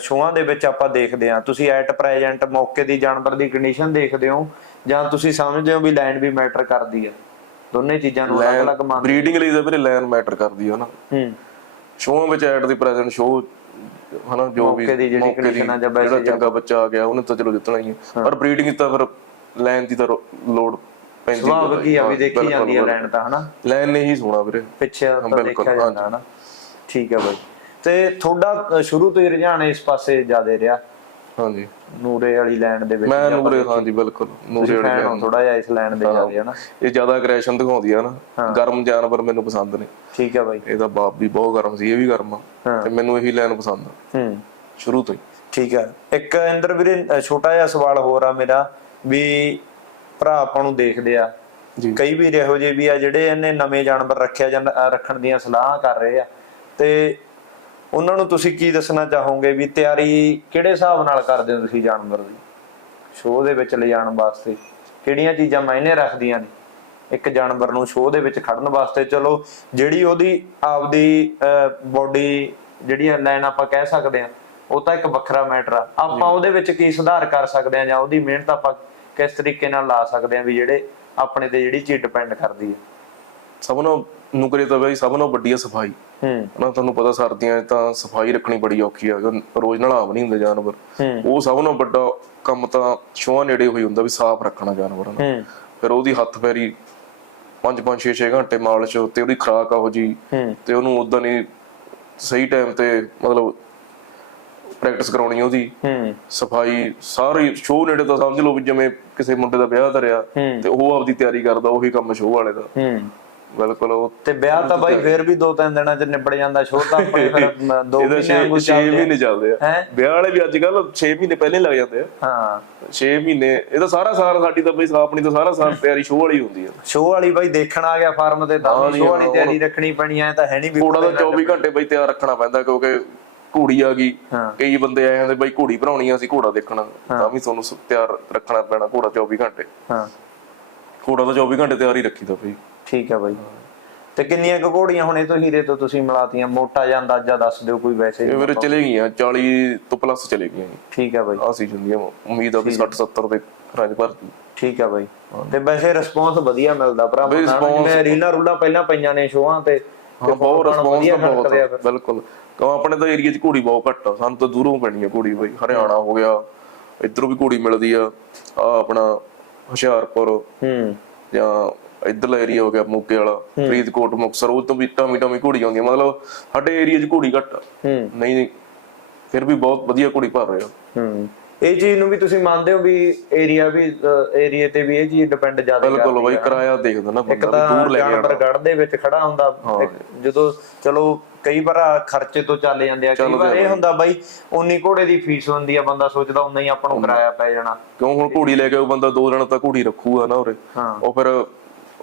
ਸ਼ੋਆਂ ਦੇ ਵਿੱਚ ਆਪਾਂ ਦੇਖਦੇ ਆ ਤੁਸੀਂ ਐਟ ਪ੍ਰੈਜ਼ੈਂਟ ਮੌਕੇ ਦੀ ਜਾਨਵਰ ਦੀ ਕੰਡੀਸ਼ਨ ਦੇਖਦੇ ਹੋ ਜਾਂ ਤੁਸੀਂ ਸਮਝਦੇ ਹੋ ਵੀ ਲਾਈਨ ਵੀ ਮੈਟਰ ਕਰਦੀ ਆ? ਦੋਨੇ ਚੀਜ਼ਾਂ ਨੂੰ ਅਲੱਗ-ਅਲੱਗ ਮੰਨਦੇ ਬਰੀਡਿੰਗ ਲਈ ਤਾਂ ਵੀਰੇ ਲਾਈਨ ਮੈਟਰ ਕਰਦੀ ਆ ਨਾ। ਹੂੰ। ਸ਼ੋਆਂ ਵਿੱਚ ਐਡ ਦੀ ਪ੍ਰੈਜ਼ੈਂਟ ਸ਼ੋ ਹਨਾ ਜੋ ਵੀ ਮੌਕੇ ਦੀ ਜਿਹੜੀ ਮੌਕੇ ਦੀ condition ਆ ਜਾਂ ਵੈਸੇ ਜਿਹੜਾ ਚੰਗਾ ਬੱਚਾ ਆ ਗਿਆ ਉਹਨੇ ਤਾਂ ਚਲੋ ਜਿੱਤਣਾ ਹੀ ਹੈ। ਪਰ ਬਰੀਡਿੰਗ ਤਾਂ ਫਿਰ ਲਾਈਨ ਦੀ ਤਾਂ ਰੋ- ਲੋੜ ਪੈਂਦੀ ਸੁਭਾਵਿਕ ਹੀ ਆ ਵੀ ਦੇਖੀ ਜਾਂਦੀ ਆ ਲਾਈਨ ਤਾਂ ਹਨਾ? ਲਾਈਨ ਨੇ ਹੀ ਸੋਣਾ ਵੀਰੇ। ਪਿੱਛੇ ਤਾਂ ਬਿਲਕੁਲ, ਦੇਖਿਆ ਜਾਂਦਾ ਹਨਾ? ਠੀਕ ਹੈ ਬਾਈ। ਤੇ ਤੁਹਾਡਾ ਅਹ ਸ਼ੁਰੂ ਤੋਂ ਹੀ ਰੁਝਾਨ ਇਸ ਪਾਸੇ ਜ਼ਿਆਦਾ ਰਿਹਾ। ਹਾਂਜੀ। ਨੂਰੇ ਵਾਲੀ ਲਾਈਨ ਦੇ ਵਿੱਚ ਮੈਂ ਨੂਰੇ ਹਾਂਜੀ ਬਿਲਕੁਲ ਨੂਰੇ ਵਾਲੀ ਹੋ ਥੋੜਾ ਜਿਹਾ ਇਸ ਲਾਈਨ ਦੇ ਜ਼ਿਆਦਾ ਹਨਾ ਇਹ ਜ਼ਿਆਦਾ ਅਗਰੈਸ਼ਨ ਦਿਖਾਉਂਦੀ ਆ ਨਾ। ਗਰਮ ਜਾਨਵਰ ਮੈਨੂੰ ਪਸੰਦ ਨੇ। ਠੀਕ ਹੈ ਬਾਈ। ਇਹਦਾ ਬਾਪ ਵੀ ਬਹੁਤ ਗਰਮ ਸੀ ਇਹ ਵੀ ਗਰਮ ਆ। ਤੇ ਮੈਨੂੰ ਇਹੀ ਲਾਈਨ ਪਸੰਦ ਆ। ਹੂੰ। ਸ਼ੁਰੂ ਤੋਂ ਹੀ। ਠੀਕ ਹੈ ਇੱਕ ਇੰਦਰ ਵੀਰੇ ਛੋਟਾ ਜਿਹਾ ਸਵਾਲ ਹੋਰ ਆ ਮੇਰਾ ਵੀ ਭਰਾ ਆਪਾਂ ਨੂੰ ਦੇਖਦੇ ਆ। ਕਈ ਵੀਰ ਇਹੋ ਜਿਹੇ ਵੀ ਆ ਜਿਹੜੇ ਇਹਨੇ ਨਵੇਂ ਜਾਨਵਰ ਰੱਖਿਆ ਜਾਂ ਰੱਖਣ ਦੀਆਂ ਸਲਾਹਾਂ ਕਰ ਰਹੇ ਆ। ਤੇ ਉਹਨਾਂ ਨੂੰ ਤੁਸੀਂ ਕੀ ਦੱਸਣਾ ਚਾਹੋਗੇ ਵੀ ਤਿਆਰੀ ਕਿਹੜੇ ਹਿਸਾਬ ਨਾਲ ਕਰਦੇ ਹੋ ਤੁਸੀਂ ਜਾਨਵਰ ਦੀ? ਸ਼ੋਅ ਦੇ ਵਿੱਚ ਲਿਜਾਣ ਵਾਸਤੇ ਕਿਹੜੀਆਂ ਚੀਜ਼ਾਂ ਮਾਇਨੇ ਰੱਖਦੀਆਂ ਨੇ? ਇੱਕ ਜਾਨਵਰ ਨੂੰ ਸ਼ੋਅ ਦੇ ਵਿੱਚ ਖੜਨ ਵਾਸਤੇ ਚਲੋ ਜਿਹੜੀ ਉਹਦੀ ਆਪਦੀ ਬਾਡੀ ਜਿਹੜੀ ਲਾਈਨ ਆਪਾਂ ਕਹਿ ਸਕਦੇ ਆ ਉਹ ਤਾਂ ਇੱਕ ਵੱਖਰਾ ਮੈਟਰ ਆ। ਆਪਾਂ ਉਹਦੇ ਵਿੱਚ ਕੀ ਸੁਧਾਰ ਕਰ ਸਕਦੇ ਆ ਜਾਂ ਉਹਦੀ ਮਿਹਨਤ ਆਪਾਂ ਕਿਸ ਤਰੀਕੇ ਨਾਲ ਲਾ ਸਕਦੇ ਆ ਵੀ ਜਿਹੜੇ ਆਪਣੇ ਤੇ ਜਿਹੜੀ ਚੀਜ਼ ਡਿਪੈਂਡ ਕਰਦੀ ਹੈ। ਸਭ ਨੂੰ ਨੁਕਰੇ ਤਾਂ ਬਈ ਸਭ ਨੂੰ ਵੱਡੀ ਆ ਸਫ਼ਾਈ। ਹੂੰ। ਹਨਾ ਤੁਹਾਨੂੰ ਪਤਾ ਸਰਦੀਆਂ 'ਚ ਤਾਂ ਸਫ਼ਾਈ ਰੱਖਣੀ ਬੜੀ ਔਖੀ ਆ ਰੋਜ਼ ਨਲਾਵ ਨਹੀਂ ਹੁੰਦੇ ਜਾਨਵਰ। ਹੂੰ। ਉਹ ਸਭ ਨੂੰ ਵੱਡਾ ਕੰਮ ਤਾਂ ਸ਼ੋਆਂ ਨੇੜੇ ਹੋਈ ਹੁੰਦਾ ਵੀ ਸਾਫ਼ ਰੱਖਣਾ ਜਾਨਵਰਾਂ ਨੂੰ ਹੂੰ। ਫਿਰ ਉਹਦੀ ਹੱਥ ਪੈਰੀ 5-5 6-6 ਘੰਟੇ ਮਾਲਿਸ਼ ਤੇ ਉਹਦੀ ਖੁਰਾਕ ਆਹੋ ਜੀ। ਹੂੰ। ਤੇ ਉਹਨੂੰ ਉਦਾਂ ਨਹੀਂ ਸਹੀ ਟਾਈਮ ਤੇ ਮਤਲਬ ਪ੍ਰੈਕਟਿਸ ਕਰਾਉਣੀ ਉਹਦੀ। ਹੂੰ। ਸਫ਼ਾਈ ਸਾਰੀ ਸ਼ੋਅ ਨੇੜੇ ਤਾਂ ਸਮਝ ਲਓ ਵੀ ਜਿਵੇਂ ਕਿਸੇ ਮੁੰਡੇ ਦਾ ਵਿਆਹ ਧਰਿਆ ਹੂੰ। ਤੇ ਉਹ ਆਪਦੀ ਤਿਆਰੀ ਕਰਦਾ ਉਹੀ ਕੰਮ ਸ਼ੋਅ ਵਾਲੇ ਦਾ। ਹੂੰ। ਬਿਲਕੁਲ ਤੇ ਵਿਆਹ ਤਾਂ ਬਾਈ ਫੇਰ ਵੀ ਦੋ ਤਿੰਨ ਦਿਨਾਂ ਚ ਨਿਬੜ ਜਾਂਦਾ ਸ਼ੋਅ ਤਾਂ ਆਪਣੇ ਫਿਰ ਦੋ ਮਹੀਨੇ ਵਾਂਗੂ 6 ਮਹੀਨੇ ਚੱਲਦੇ ਆ? ਵਿਆਹ ਵਾਲੇ ਵੀ ਅੱਜ ਕੱਲ 6 ਮਹੀਨੇ ਪਹਿਲੇ ਲੱਗ ਜਾਂਦੇ ਆ। ਹਾਂ। 6 ਮਹੀਨੇ ਇਹ ਤਾਂ ਸਾਰਾ ਸਾਲ ਸਾਡੀ ਤਾਂ ਬਈ ਆਪਣੀ ਤਾਂ ਸਾਰਾ ਸਾਲ ਤਿਆਰੀ ਸ਼ੋਅ ਵਾਲੀ ਹੁੰਦੀ ਆ। ਸ਼ੋਅ ਵਾਲੀ ਬਾਈ ਦੇਖਣ ਆ ਗਿਆ ਫਾਰਮ ਤੇ ਤਾਂ ਸ਼ੋਅ ਵਾਲੀ ਤਿਆਰੀ ਰੱਖਣੀ ਪੈਣੀ ਐ ਤਾਂ ਹੈ ਨਹੀਂ ਵੀ ਘੋੜਾ ਤਾਂ 24 ਘੰਟੇ ਬਈ ਤਿਆਰ ਰੱਖਣਾ ਪੈਂਦਾ ਕਿਉਂਕਿ ਘੋੜੀ ਆ ਗਈ। ਕਈ ਬੰਦੇ ਆਏ ਹੁੰਦੇ ਬਈ ਘੋੜੀ ਬਣਾਉਣੀ ਆ ਅਸੀਂ ਘੋੜਾ ਦੇਖਣਾ। ਤਾਂ ਵੀ ਤੁਹਾਨੂੰ ਤਿਆਰ ਰੱਖਣਾ ਪੈਣਾ ਘੋੜਾ 24 ਘੰਟੇ। ਹਾਂ। ਘੋੜਾ ਤਾਂ 24 ਘੰਟੇ ਤਿਆਰ ਹੀ ਰੱਖੀਦਾ ਬਈ। ਠੀਕ ਹੈ ਬਾਈ। ਤੇ ਕਿੰਨੀਆਂ ਕੁ ਘੋੜੀਆਂ ਹੁਣ ਇਹ ਤੋਂ ਹੀਰੇ ਤੋਂ ਤੁਸੀਂ ਮਿਲਾਤੀਆਂ? ਮੋਟਾ ਜਾਂ ਅੰਦਾਜ਼ਾ ਦੱਸ ਦਿਓ ਕੋਈ ਵੈਸੇ ਇਹ ਮੇਰੇ ਚਲੇ ਗਈਆਂ 40 ਤੋਂ ਪਲੱਸ ਚਲੇ ਗਈਆਂ ਠੀਕ ਹੈ ਬਾਈ। ਆ ਸੀਜ਼ਨ ਦੀਆਂ ਉਮੀਦ ਆ ਵੀ 60 70 ਦੇ ਰਾਜ ਭਰ ਜੂ ਠੀਕ ਹੈ ਬਾਈ। ਤੇ ਵੈਸੇ ਰਿਸਪੌਂਸ ਵਧੀਆ ਮਿਲਦਾ ਭਰਾ। ਮੈਂ ਰੀਲਾਂ ਰੂਲਾਂ ਪਹਿਲਾਂ ਪਈਆਂ ਨੇ ਸ਼ੋਆਂ ਤੇ। ਹਾਂ ਬਹੁਤ ਰਿਸਪੌਂਸ ਬਹੁਤ ਬਿਲਕੁਲ। ਕਿਉਂ ਆਪਣੇ ਤਾਂ ਏਰੀਆ 'ਚ ਘੋੜੀ ਬਹੁਤ ਘੱਟ ਆ। ਸਾਨੂੰ ਤਾਂ ਦੂਰੋਂ ਪੈਣੀ ਆ ਘੋੜੀ ਬਈ। ਹਰਿਆਣਾ ਹੋ ਗਿਆ ਇੱਧਰੋਂ ਵੀ ਘੋੜੀ ਮਿਲਦੀ ਆ। ਆ ਆਪਣਾ ਹੁਸ਼ਿਆਰਪੁਰ ਹੂੰ। ਜਾਂ ਇੱਧਰਲਾ ਏਰੀਆ ਹੋ ਗਿਆ ਮੋਗੇ ਵਾਲਾ ਫਰੀਦਕੋਟ ਮੁਕਤਸਰ ਉਹ ਤੋਂ ਵੀ ਟਾਮੀ ਟਾਮੀ ਘੋੜੀ ਆਉਂਦੀ ਮਤਲਬ ਸਾਡੇ ਏਰੀਆ 'ਚ ਘੋੜੀ ਘੱਟ। ਨਹੀਂ ਫਿਰ ਵੀ ਬਹੁਤ ਵਧੀਆ ਘੋੜੀ ਭਰ ਰਹੇ ਹੂੰ। ਇਹ ਚੀਜ਼ ਨੂੰ ਵੀ ਤੁਸੀਂ ਮੰਨਦੇ ਹੋ ਵੀ ਏਰੀਆ ਵੀ ਏਰੀਆ ਤੇ ਵੀ ਇਹ ਚੀਜ਼ ਡਿਪੈਂਡ ਜ਼ਿਆਦਾ ਬਿਲਕੁਲ ਬਾਈ ਕਿਰਾਇਆ ਦੇਖਦਾ ਨਾ ਬੰਦਾ ਦੂਰ ਲੈ ਆਉਣਾ। ਗੜ ਦੇ ਵਿੱਚ ਖੜਾ ਹੁੰਦਾ ਜਦੋਂ ਚਲੋ ਕਈ ਵਾਰ ਖਰਚੇ ਤੋਂ ਚੱਲ ਜਾਂਦੇ ਆ ਕਈ ਵਾਰ ਇਹ ਹੁੰਦਾ ਬਾਈ ਉਨੀ ਘੋੜੇ ਦੀ ਫੀਸ ਹੁੰਦੀ ਆ ਬੰਦਾ ਸੋਚਦਾ ਉਨਾ ਹੀ ਆਪਾਂ ਨੂੰ ਕਿਰਾਇਆ ਪੈ ਜਾਣਾ। ਕਿਉਂ ਹੁਣ ਘੋੜੀ ਲੈ ਕੇ ਉਹ ਬੰਦਾ ਦੋ ਦਿਨ ਤਾਂ ਘੋੜੀ ਰੱਖੂਗਾ ਨਾ ਉਰੇ। ਉਹ ਫਿਰ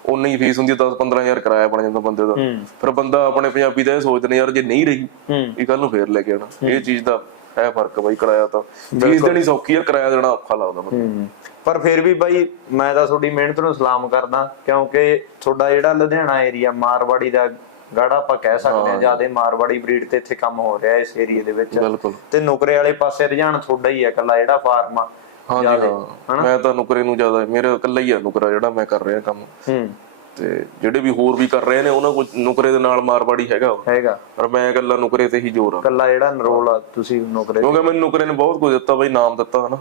ਉਨੀ ਹੀ ਫੀਸ ਹੁੰਦੀ 10 15000 ਕਿਰਾਇਆ ਬਣ ਜਾਂਦਾ ਬੰਦੇ ਦਾ। ਫਿਰ ਬੰਦਾ ਆਪਣੇ ਪੰਜਾਬੀ ਦਾ ਇਹ ਸੋਚਦੇ ਯਾਰ ਜੇ ਨਹੀਂ ਰਹੀ ਹੂੰ। ਇਹ ਕੱਲ ਨੂੰ ਫੇਰ ਲੈ ਕੇ ਆਣਾ ਇਹ ਚੀਜ਼ ਦਾ ਹੈ ਫ਼ਰਕ ਬਾਈ ਕਿਰਾਇਆ ਤਾਂ। ਫੀਸ ਦੇਣੀ ਸੌਖੀ ਆ ਕਿਰਾਇਆ ਦੇਣਾ ਔਖਾ ਲੱਗਦਾ ਬੰਦੇ। ਹੂੰ। ਪਰ ਫਿਰ ਵੀ ਬਾਈ ਮੈਂ ਤਾਂ ਤੁਹਾਡੀ ਮਿਹਨਤ ਨੂੰ ਸਲਾਮ ਕਰਦਾ ਕਿਉਂਕਿ ਤੁਹਾਡਾ ਜਿਹੜਾ ਲੁਧਿਆਣਾ ਏਰੀਆ ਮਾਰਵਾੜੀ ਦਾ ਗਾੜਾ ਆਪਾਂ ਕਹਿ ਸਕਦੇ ਹਾਂ ਜਿਆਦੇ ਮਾਰਵਾੜੀ ਬਰੀਡ ਤੇ ਇੱਥੇ ਕੰਮ ਹੋ ਰਿਹਾ ਇਸ ਏਰੀਆ ਦੇ ਵਿੱਚ। ਤੇ ਨੁਕਰੇ ਵਾਲੇ ਪਾਸੇ ਰੁਝਾਨ ਤੁਹਾਡਾ ਹੀ ਹੈ ਇਕੱਲਾ ਜਿਹੜਾ ਫਾਰਮ ਆ। ਹਾਂਜੀ ਹਾਂ ਮੈਂ ਤਾਂ ਨੁਕਰੇ ਨੂੰ ਜ਼ਿਆਦਾ ਮੇਰੇ ਇਕੱਲਾ ਹੀ ਆ ਨੁਕਰਾ ਜਿਹੜਾ ਮੈਂ ਕਰ ਰਿਹਾ ਕੰਮ। ਹੂੰ। ਤੇ ਜਿਹੜੇ ਵੀ ਹੋਰ ਵੀ ਕਰ ਰਹੇ ਨੇ ਉਹਨਾਂ ਕੋਲ ਨੁਕਰੇ ਦੇ ਨਾਲ ਮਾਰਵਾੜੀ ਹੈਗਾ। ਹੈਗਾ। ਪਰ ਮੈਂ ਇਕੱਲਾ ਨੁਕਰੇ ਤੇ ਹੀ ਜ਼ੋਰ ਆ। ਇਕੱਲਾ ਜਿਹੜਾ ਨਰੋਲ ਆ ਤੁਸੀਂ ਨੁਕਰੇ ਕਿਉਂਕਿ ਮੈਨੂੰ ਨੁਕਰੇ ਨੇ ਬਹੁਤ ਕੁਝ ਦਿੱਤਾ ਬਈ ਨਾਮ ਦਿੱਤਾ ਹਨਾ?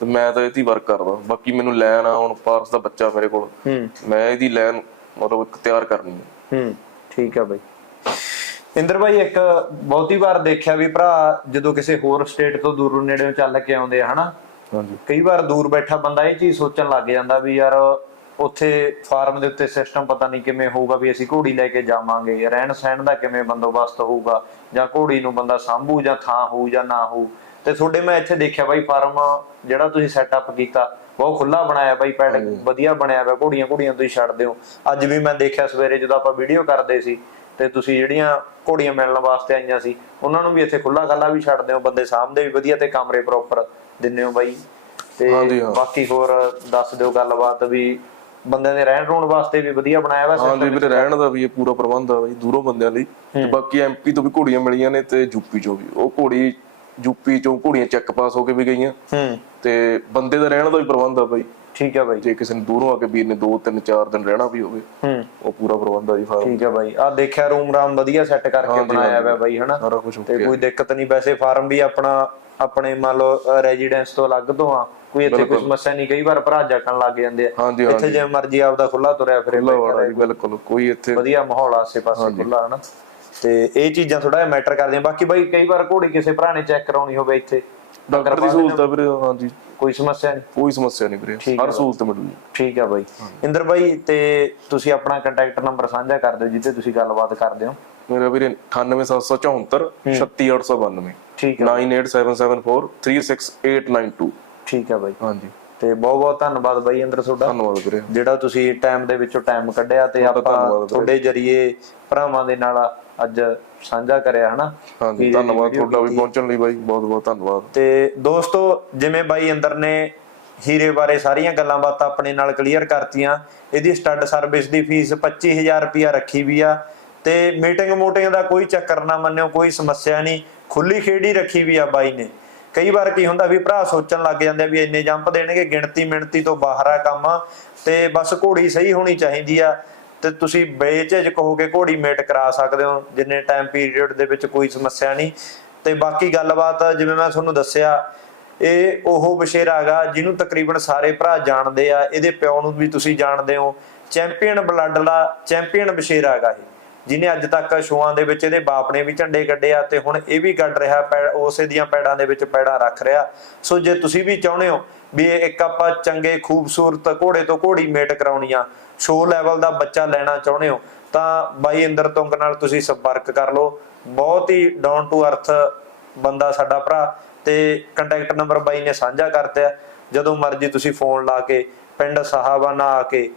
ਤੇ ਮੈਂ ਤਾਂ ਇਹ 'ਤੇ ਹੀ ਵਰਕ ਕਰਦਾ। ਬਾਕੀ ਮੈਨੂੰ ਲੈਣ ਆ ਹੁਣ ਪਾਰਸ ਦਾ ਬੱਚਾ ਮੇਰੇ ਕੋਲ। ਮੈਂ ਇਹਦੀ ਲੈਣ ਮਤਲਬ ਇੱਕ ਤਿਆਰ ਕਰਨੀ ਹੈ ਹੂੰ ਠੀਕ ਆ ਬਾਈ। ਇੰਦਰ ਬਾਈ ਇੱਕ ਬਹੁਤੀ ਵਾਰ ਦੇਖਿਆ ਵੀ ਭਰਾ ਜਦੋਂ ਕਿਸੇ ਹੋਰ ਸਟੇਟ ਤੋਂ ਦੂਰੋਂ ਨੇੜੇੋਂ ਚੱਲ ਕੇ ਆਉਂਦੇ ਆ ਹਨਾ? ਹਾਂਜੀ। ਕਈ ਵਾਰ ਦੂਰ ਬੈਠਾ ਬੰਦਾ ਇਹ ਚੀਜ਼ ਸੋਚਣ ਲੱਗ ਜਾਂਦਾ ਵੀ ਯਾਰ ਉੱਥੇ ਫਾਰਮ ਦੇ ਉੱਤੇ ਸਿਸਟਮ ਪਤਾ ਨਹੀਂ ਕਿਵੇਂ ਹੋਊਗਾ ਵੀ ਅਸੀਂ ਘੋੜੀ ਲੈ ਕੇ ਜਾਵਾਂਗੇ ਰਹਿਣ ਸਹਿਣ ਦਾ ਕਿਵੇਂ ਬੰਦੋਬਸਤ ਹੋਊਗਾ ਜਾਂ ਘੋੜੀ ਨੂੰ ਬੰਦਾ ਸਾਂਭੂ ਜਾਂ ਥਾਂ ਹੋਊ ਜਾਂ ਨਾ ਹੋਊ। ਤੇ ਤੁਹਾਡੇ ਮੈਂ ਇੱਥੇ ਦੇਖਿਆ ਬਾਈ ਫਾਰਮ ਜਿਹੜਾ ਤੁਸੀਂ ਸੈਟਅਪ ਕੀਤਾ ਬਹੁਤ ਖੁੱਲਾ ਬਣਾਇਆ ਬਾਈ ਪੈਡ ਵਧੀਆ ਬਣਿਆ ਹੋਇਆ ਘੋੜੀਆਂ ਘੋੜੀਆਂ ਤੁਸੀਂ ਛੱਡਦੇ ਹੋ ਅੱਜ ਵੀ ਮੈਂ ਦੇਖਿਆ ਸਵੇਰੇ ਜਦੋਂ ਆਪਾਂ ਵੀਡੀਓ ਕਰਦੇ ਸੀ ਤੇ ਤੁਸੀਂ ਜਿਹੜੀਆਂ ਘੋੜੀਆਂ ਮਿਲਣ ਵਾਸਤੇ ਆਈਆਂ ਸੀ ਉਹਨਾਂ ਨੂੰ ਵੀ ਇੱਥੇ ਖੁੱਲਾ ਖਾਲਾ ਵੀ ਛੱਡਦੇ ਹੋ ਬੰਦੇ ਸਾਹਮਣੇ ਵੀ ਵਧੀਆ ਤੇ ਕਮਰੇ ਪ੍ਰੋਪਰ ਦਿੰਦੇ ਹੋ ਬਾਈ। ਤੇ ਹਾਂ। ਬਾਕੀ ਹੋਰ ਦੱਸ ਦਿਓ ਗੱਲਬਾਤ ਵੀ। ਬੰਦਿਆਂ ਦੇ ਰਹਿਣ ਰੂਣ ਵਾਸਤੇ ਵੀ ਵਧੀਆ ਬਣਾਇਆ ਵਾ ਹਾਂਜੀ ਵੀਰੇ ਰਹਿਣ ਦਾ ਵੀ ਇਹ ਪੂਰਾ ਪ੍ਰਬੰਧ ਆ ਬਈ ਦੂਰੋਂ ਬੰਦਿਆਂ ਲਈ। ਤੇ ਬਾਕੀ ਐਮਪੀ ਤੋਂ ਵੀ ਘੋੜੀਆਂ ਮਿਲੀਆਂ ਨੇ ਤੇ ਯੂਪੀ ਚੋਂ ਵੀ। ਉਹ ਘੋੜੀ ਯੂਪੀ ਚੋਂ ਘੋੜੀਆਂ ਚੈੱਕ ਪਾਸ ਹੋ ਕੇ ਵੀ ਗਈਆਂ। ਹੂੰ। ਤੇ ਬੰਦੇ ਦਾ ਰਹਿਣ ਦਾ ਵੀ ਪ੍ਰਬੰਧ ਆ ਬਈ। ਠੀਕ ਹੈ ਬਾਈ। ਜੇ ਕਿਸੇ ਨੇ ਦੂਰੋਂ ਆ ਕੇ ਵੀਰ ਨੇ 2 3 4 ਦਿਨ ਰਹਿਣਾ ਵੀ ਹੋਵੇ ਹੂੰ। ਉਹ ਪੂਰਾ ਪ੍ਰਬੰਧ ਆ ਜੀ ਫਾਰਮ ਠੀਕ ਹੈ ਬਾਈ। ਆ ਦੇਖਿਆ ਰੂਮ ਰਾਮ ਵਧੀਆ ਸੈੱਟ ਕਰਕੇ ਬਣਾਇਆ। ਹੋਇਆ ਬਾਈ ਹਨਾ? ਤੇ ਕੋਈ ਦਿੱਕਤ ਨਹੀਂ। ਵੈਸੇ ਫਾਰਮ ਵੀ ਆਪਣਾ ਆਪਣੇ ਮੰਨ ਲਓ ਰੈਜ਼ੀਡੈਂਸ ਤੋਂ ਅਲੱਗ ਤੋਂ ਆ। ਕੋਈ ਇੱਥੇ ਕੋਈ ਸਮੱਸਿਆ ਨਹੀਂ। ਕਈ ਵਾਰ ਭਰਾ ਜਾਕਣ ਲੱਗ ਜਾਂਦੇ ਆ। ਇੱਥੇ ਜਿਵੇਂ ਮਰਜ਼ੀ ਆਪਦਾ ਖੁੱਲਾ ਤੁਰਿਆ ਫਿਰੇ ਬਿਲਕੁਲ। ਕੋਈ ਇੱਥੇ ਵਧੀਆ ਮਾਹੌਲ ਆਸੇ ਪਾਸੇ ਖੁੱਲਾ ਹਨਾ? ਤੇ ਇਹ ਚੀਜ਼ਾਂ ਥੋੜਾ ਜਿਹਾ ਮੈਟਰ ਕਰਦੀਆਂ। ਬਾਕੀ ਬਾਈ ਕਈ ਵਾਰ ਘੋੜੀ ਕਿਸੇ ਭਰਾ ਨੇ ਚੈੱਕ ਕਰਾਉਣੀ ਹੋਵੇ ਇੱਥੇ। ਡਾਕਟਰ ਦੀ ਸਹੂਲਤ ਆ ਵੀਰੇ ਹਾਂਜੀ ਕੋਈ ਸਮੱਸਿਆ ਨਹੀਂ? ਕੋਈ ਸਮੱਸਿਆ ਨਹੀਂ ਵੀਰੇ ਹਰ ਸਹੂਲਤ ਮਿਲੂਗੀ। ਠੀਕ ਆ ਬਾਈ। ਇੰਦਰ ਬਾਈ ਤੇ ਤੁਸੀਂ ਆਪਣਾ ਕੰਟੈਕਟ ਨੰਬਰ ਸਾਂਝਾ ਕਰ ਦਿਓ ਜਿੱਤੇ ਤੁਸੀਂ ਗੱਲਬਾਤ ਕਰਦੇ ਹੋ। ਮੇਰਾ ਵੀਰੇ 98774 36892 ਠੀਕ ਆ 9874368892 ਠੀਕ ਆ ਬਾਈ। ਹਾਂਜੀ। ਤੇ ਬਹੁਤ ਬਹੁਤ ਧੰਨਵਾਦ ਬਾਈ ਇੰਦਰ ਤੁਹਾਡਾ। ਧੰਨਵਾਦ ਵੀਰੇ। ਜਿਹੜਾ ਤੁਸੀਂ ਟਾਈਮ ਦੇ ਵਿੱਚੋਂ ਟਾਈਮ ਕੱਢਿਆ ਤੇ ਆਪਾਂ। ਤੁਹਾਡੇ ਜਰੀਏ ਭਰਾਵਾਂ ਦੇ ਨਾਲ ਅੱਜ ਸਾਂਝਾ ਕਰਿਆ ਹਨਾ? ਹਾਂਜੀ ਧੰਨਵਾਦ ਤੁਹਾਡਾ ਵੀ ਪਹੁੰਚਣ ਲਈ ਬਾਈ ਬਹੁਤ ਬਹੁਤ ਧੰਨਵਾਦ। ਤੇ ਦੋਸਤੋ ਜਿਵੇਂ ਬਾਈ ਅੰਦਰ ਨੇ ਹੀਰੇ ਬਾਰੇ ਸਾਰੀਆਂ ਗੱਲਾਂ ਬਾਤਾਂ ਆਪਣੇ ਨਾਲ ਕਲੀਅਰ ਕਰਤੀਆਂ ਇਹਦੀ ਸਟੱਡ ਸਰਵਿਸ ਦੀ ਫੀਸ 25000 ਰੁਪਿਆ ਰੱਖੀ ਵੀ ਆ ਤੇ ਮੀਟਿੰਗ ਮੂਟਿੰਗ ਦਾ ਕੋਈ ਚੱਕਰ ਨਾ ਮੰਨਿਓ ਕੋਈ ਸਮੱਸਿਆ ਨਹੀਂ ਖੁੱਲੀ ਖੇੜੀ ਰੱਖੀ ਵੀ ਆ ਬਾਈ ਨੇ। ਕਈ ਵਾਰ ਕੀ ਹੁੰਦਾ ਵੀ ਭਰਾ ਸੋਚਣ ਲੱਗ ਜਾਂਦੇ ਆ ਵੀ ਇੰਨੇ ਜੰਪ ਦੇਣਗੇ ਗਿਣਤੀ ਮਿਣਤੀ ਤੋਂ ਬਾਹਰ ਆ ਕੰਮ ਤੇ ਬਸ ਘੋੜੀ ਸਹੀ ਹੋਣੀ ਚਾਹੀਦੀ ਆ। ਤੇ ਤੁਸੀਂ ਬੇਝਿਜਕ ਹੋ ਕੇ ਘੋੜੀ ਮੇਟ ਕਰਾ ਸਕਦੇ ਹੋ, ਜਿੰਨੇ ਟਾਈਮ ਪੀਰੀਅਡ ਦੇ ਵਿੱਚ ਕੋਈ ਸਮੱਸਿਆ ਨਹੀਂ। ਤੇ ਬਾਕੀ ਗੱਲਬਾਤ ਜਿਵੇਂ ਮੈਂ ਤੁਹਾਨੂੰ ਦੱਸਿਆ, ਇਹ ਉਹ ਬਸ਼ੇਰਾ ਹੈਗਾ ਜਿਹਨੂੰ ਤਕਰੀਬਨ ਸਾਰੇ ਭਰਾ ਜਾਣਦੇ ਆ, ਇਹਦੇ ਪਿਓ ਨੂੰ ਵੀ ਤੁਸੀਂ ਜਾਣਦੇ ਹੋ। ਚੈਂਪੀਅਨ ਬਲੱਡ ਦਾ ਚੈਂਪੀਅਨ ਬਸ਼ੇਰਾ ਹੈਗਾ ਇਹ, ਜਿਹਨੇ ਅੱਜ ਤੱਕ ਸ਼ੋਆਂ ਦੇ ਵਿੱਚ ਇਹਦੇ ਬਾਪ ਨੇ ਵੀ ਝੰਡੇ ਕੱਢਿਆ ਤੇ ਹੁਣ ਇਹ ਵੀ ਕੱਢ ਰਿਹਾ, ਪੈ- ਉਸੇ ਦੀਆਂ ਪੈੜਾਂ ਦੇ ਵਿੱਚ ਪੈੜਾਂ ਰੱਖ ਰਿਹਾ। ਸੋ ਜੇ ਤੁਸੀਂ ਵੀ ਚਾਹੁੰਦੇ ਹੋ ਵੀ ਇੱਕ ਆਪਾਂ ਚੰਗੇ, ਖੂਬਸੂਰਤ ਘੋੜੇ ਤੋਂ ਘੋੜੀ ਮੇਟ ਕਰਾਉਣੀ ਆ ਸ਼ੋ ਲੈਵਲ ਦਾ ਬੱਚਾ ਲੈਣਾ ਚਾਹੁੰਦੇ ਹੋ, ਤਾਂ ਬਾਈ ਇੰਦਰ ਤੁੰਗ ਨਾਲ ਤੁਸੀਂ ਸੰਪਰਕ ਕਰ ਲਓ। ਬਹੁਤ ਹੀ ਡਾਊਨ ਟੂ ਅਰਥ ਬੰਦਾ ਸਾਡਾ ਭਰਾ ਤੇ ਕੰਟੈਕਟ ਨੰਬਰ ਬਾਈ ਨੇ ਸਾਂਝਾ ਕਰਤਾ ਜਦੋਂ ਮਰਜ਼ੀ ਤੁਸੀਂ ਫੋਨ ਲਾ ਕੇ, ਪਿੰਡ ਸਾਹਾਬਾਨਾ ਆ ਕੇ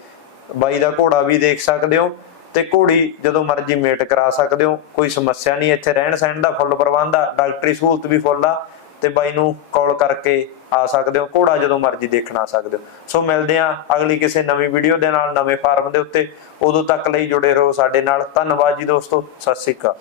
ਬਾਈ ਦਾ ਘੋੜਾ ਵੀ ਦੇਖ ਸਕਦੇ ਹੋ ਤੇ ਘੋੜੀ ਜਦੋਂ ਮਰਜ਼ੀ ਮੇਟ ਕਰਾ ਸਕਦੇ ਹੋ, ਕੋਈ ਸਮੱਸਿਆ ਨਹੀਂ, ਇੱਥੇ ਰਹਿਣ ਸਹਿਣ ਦਾ ਫੁੱਲ ਪ੍ਰਬੰਧ ਆ, ਡਾਕਟਰੀ ਸਹੂਲਤ ਵੀ ਫੁੱਲ ਆ ਤੇ ਬਾਈ ਨੂੰ ਕਾਲ ਕਰਕੇ ਆ ਸਕਦੇ ਹੋ, ਘੋੜਾ ਜਦੋਂ ਮਰਜ਼ੀ ਦੇਖਣ ਆ ਸਕਦੇ ਹੋ। ਸੋ ਮਿਲਦੇ ਆ ਅਗਲੀ ਕਿਸੇ ਨਵੀਂ ਵੀਡੀਓ ਦੇ ਨਾਲ, ਨਵੇਂ ਫਾਰਮ ਦੇ ਉੱਤੇ। ਉਦੋਂ ਤੱਕ ਲਈ ਜੁੜੇ ਰਹੋ ਸਾਡੇ ਨਾਲ। ਧੰਨਵਾਦ ਜੀ ਦੋਸਤੋ, ਸਤਿ ਸ਼੍ਰੀ ਅਕਾਲ।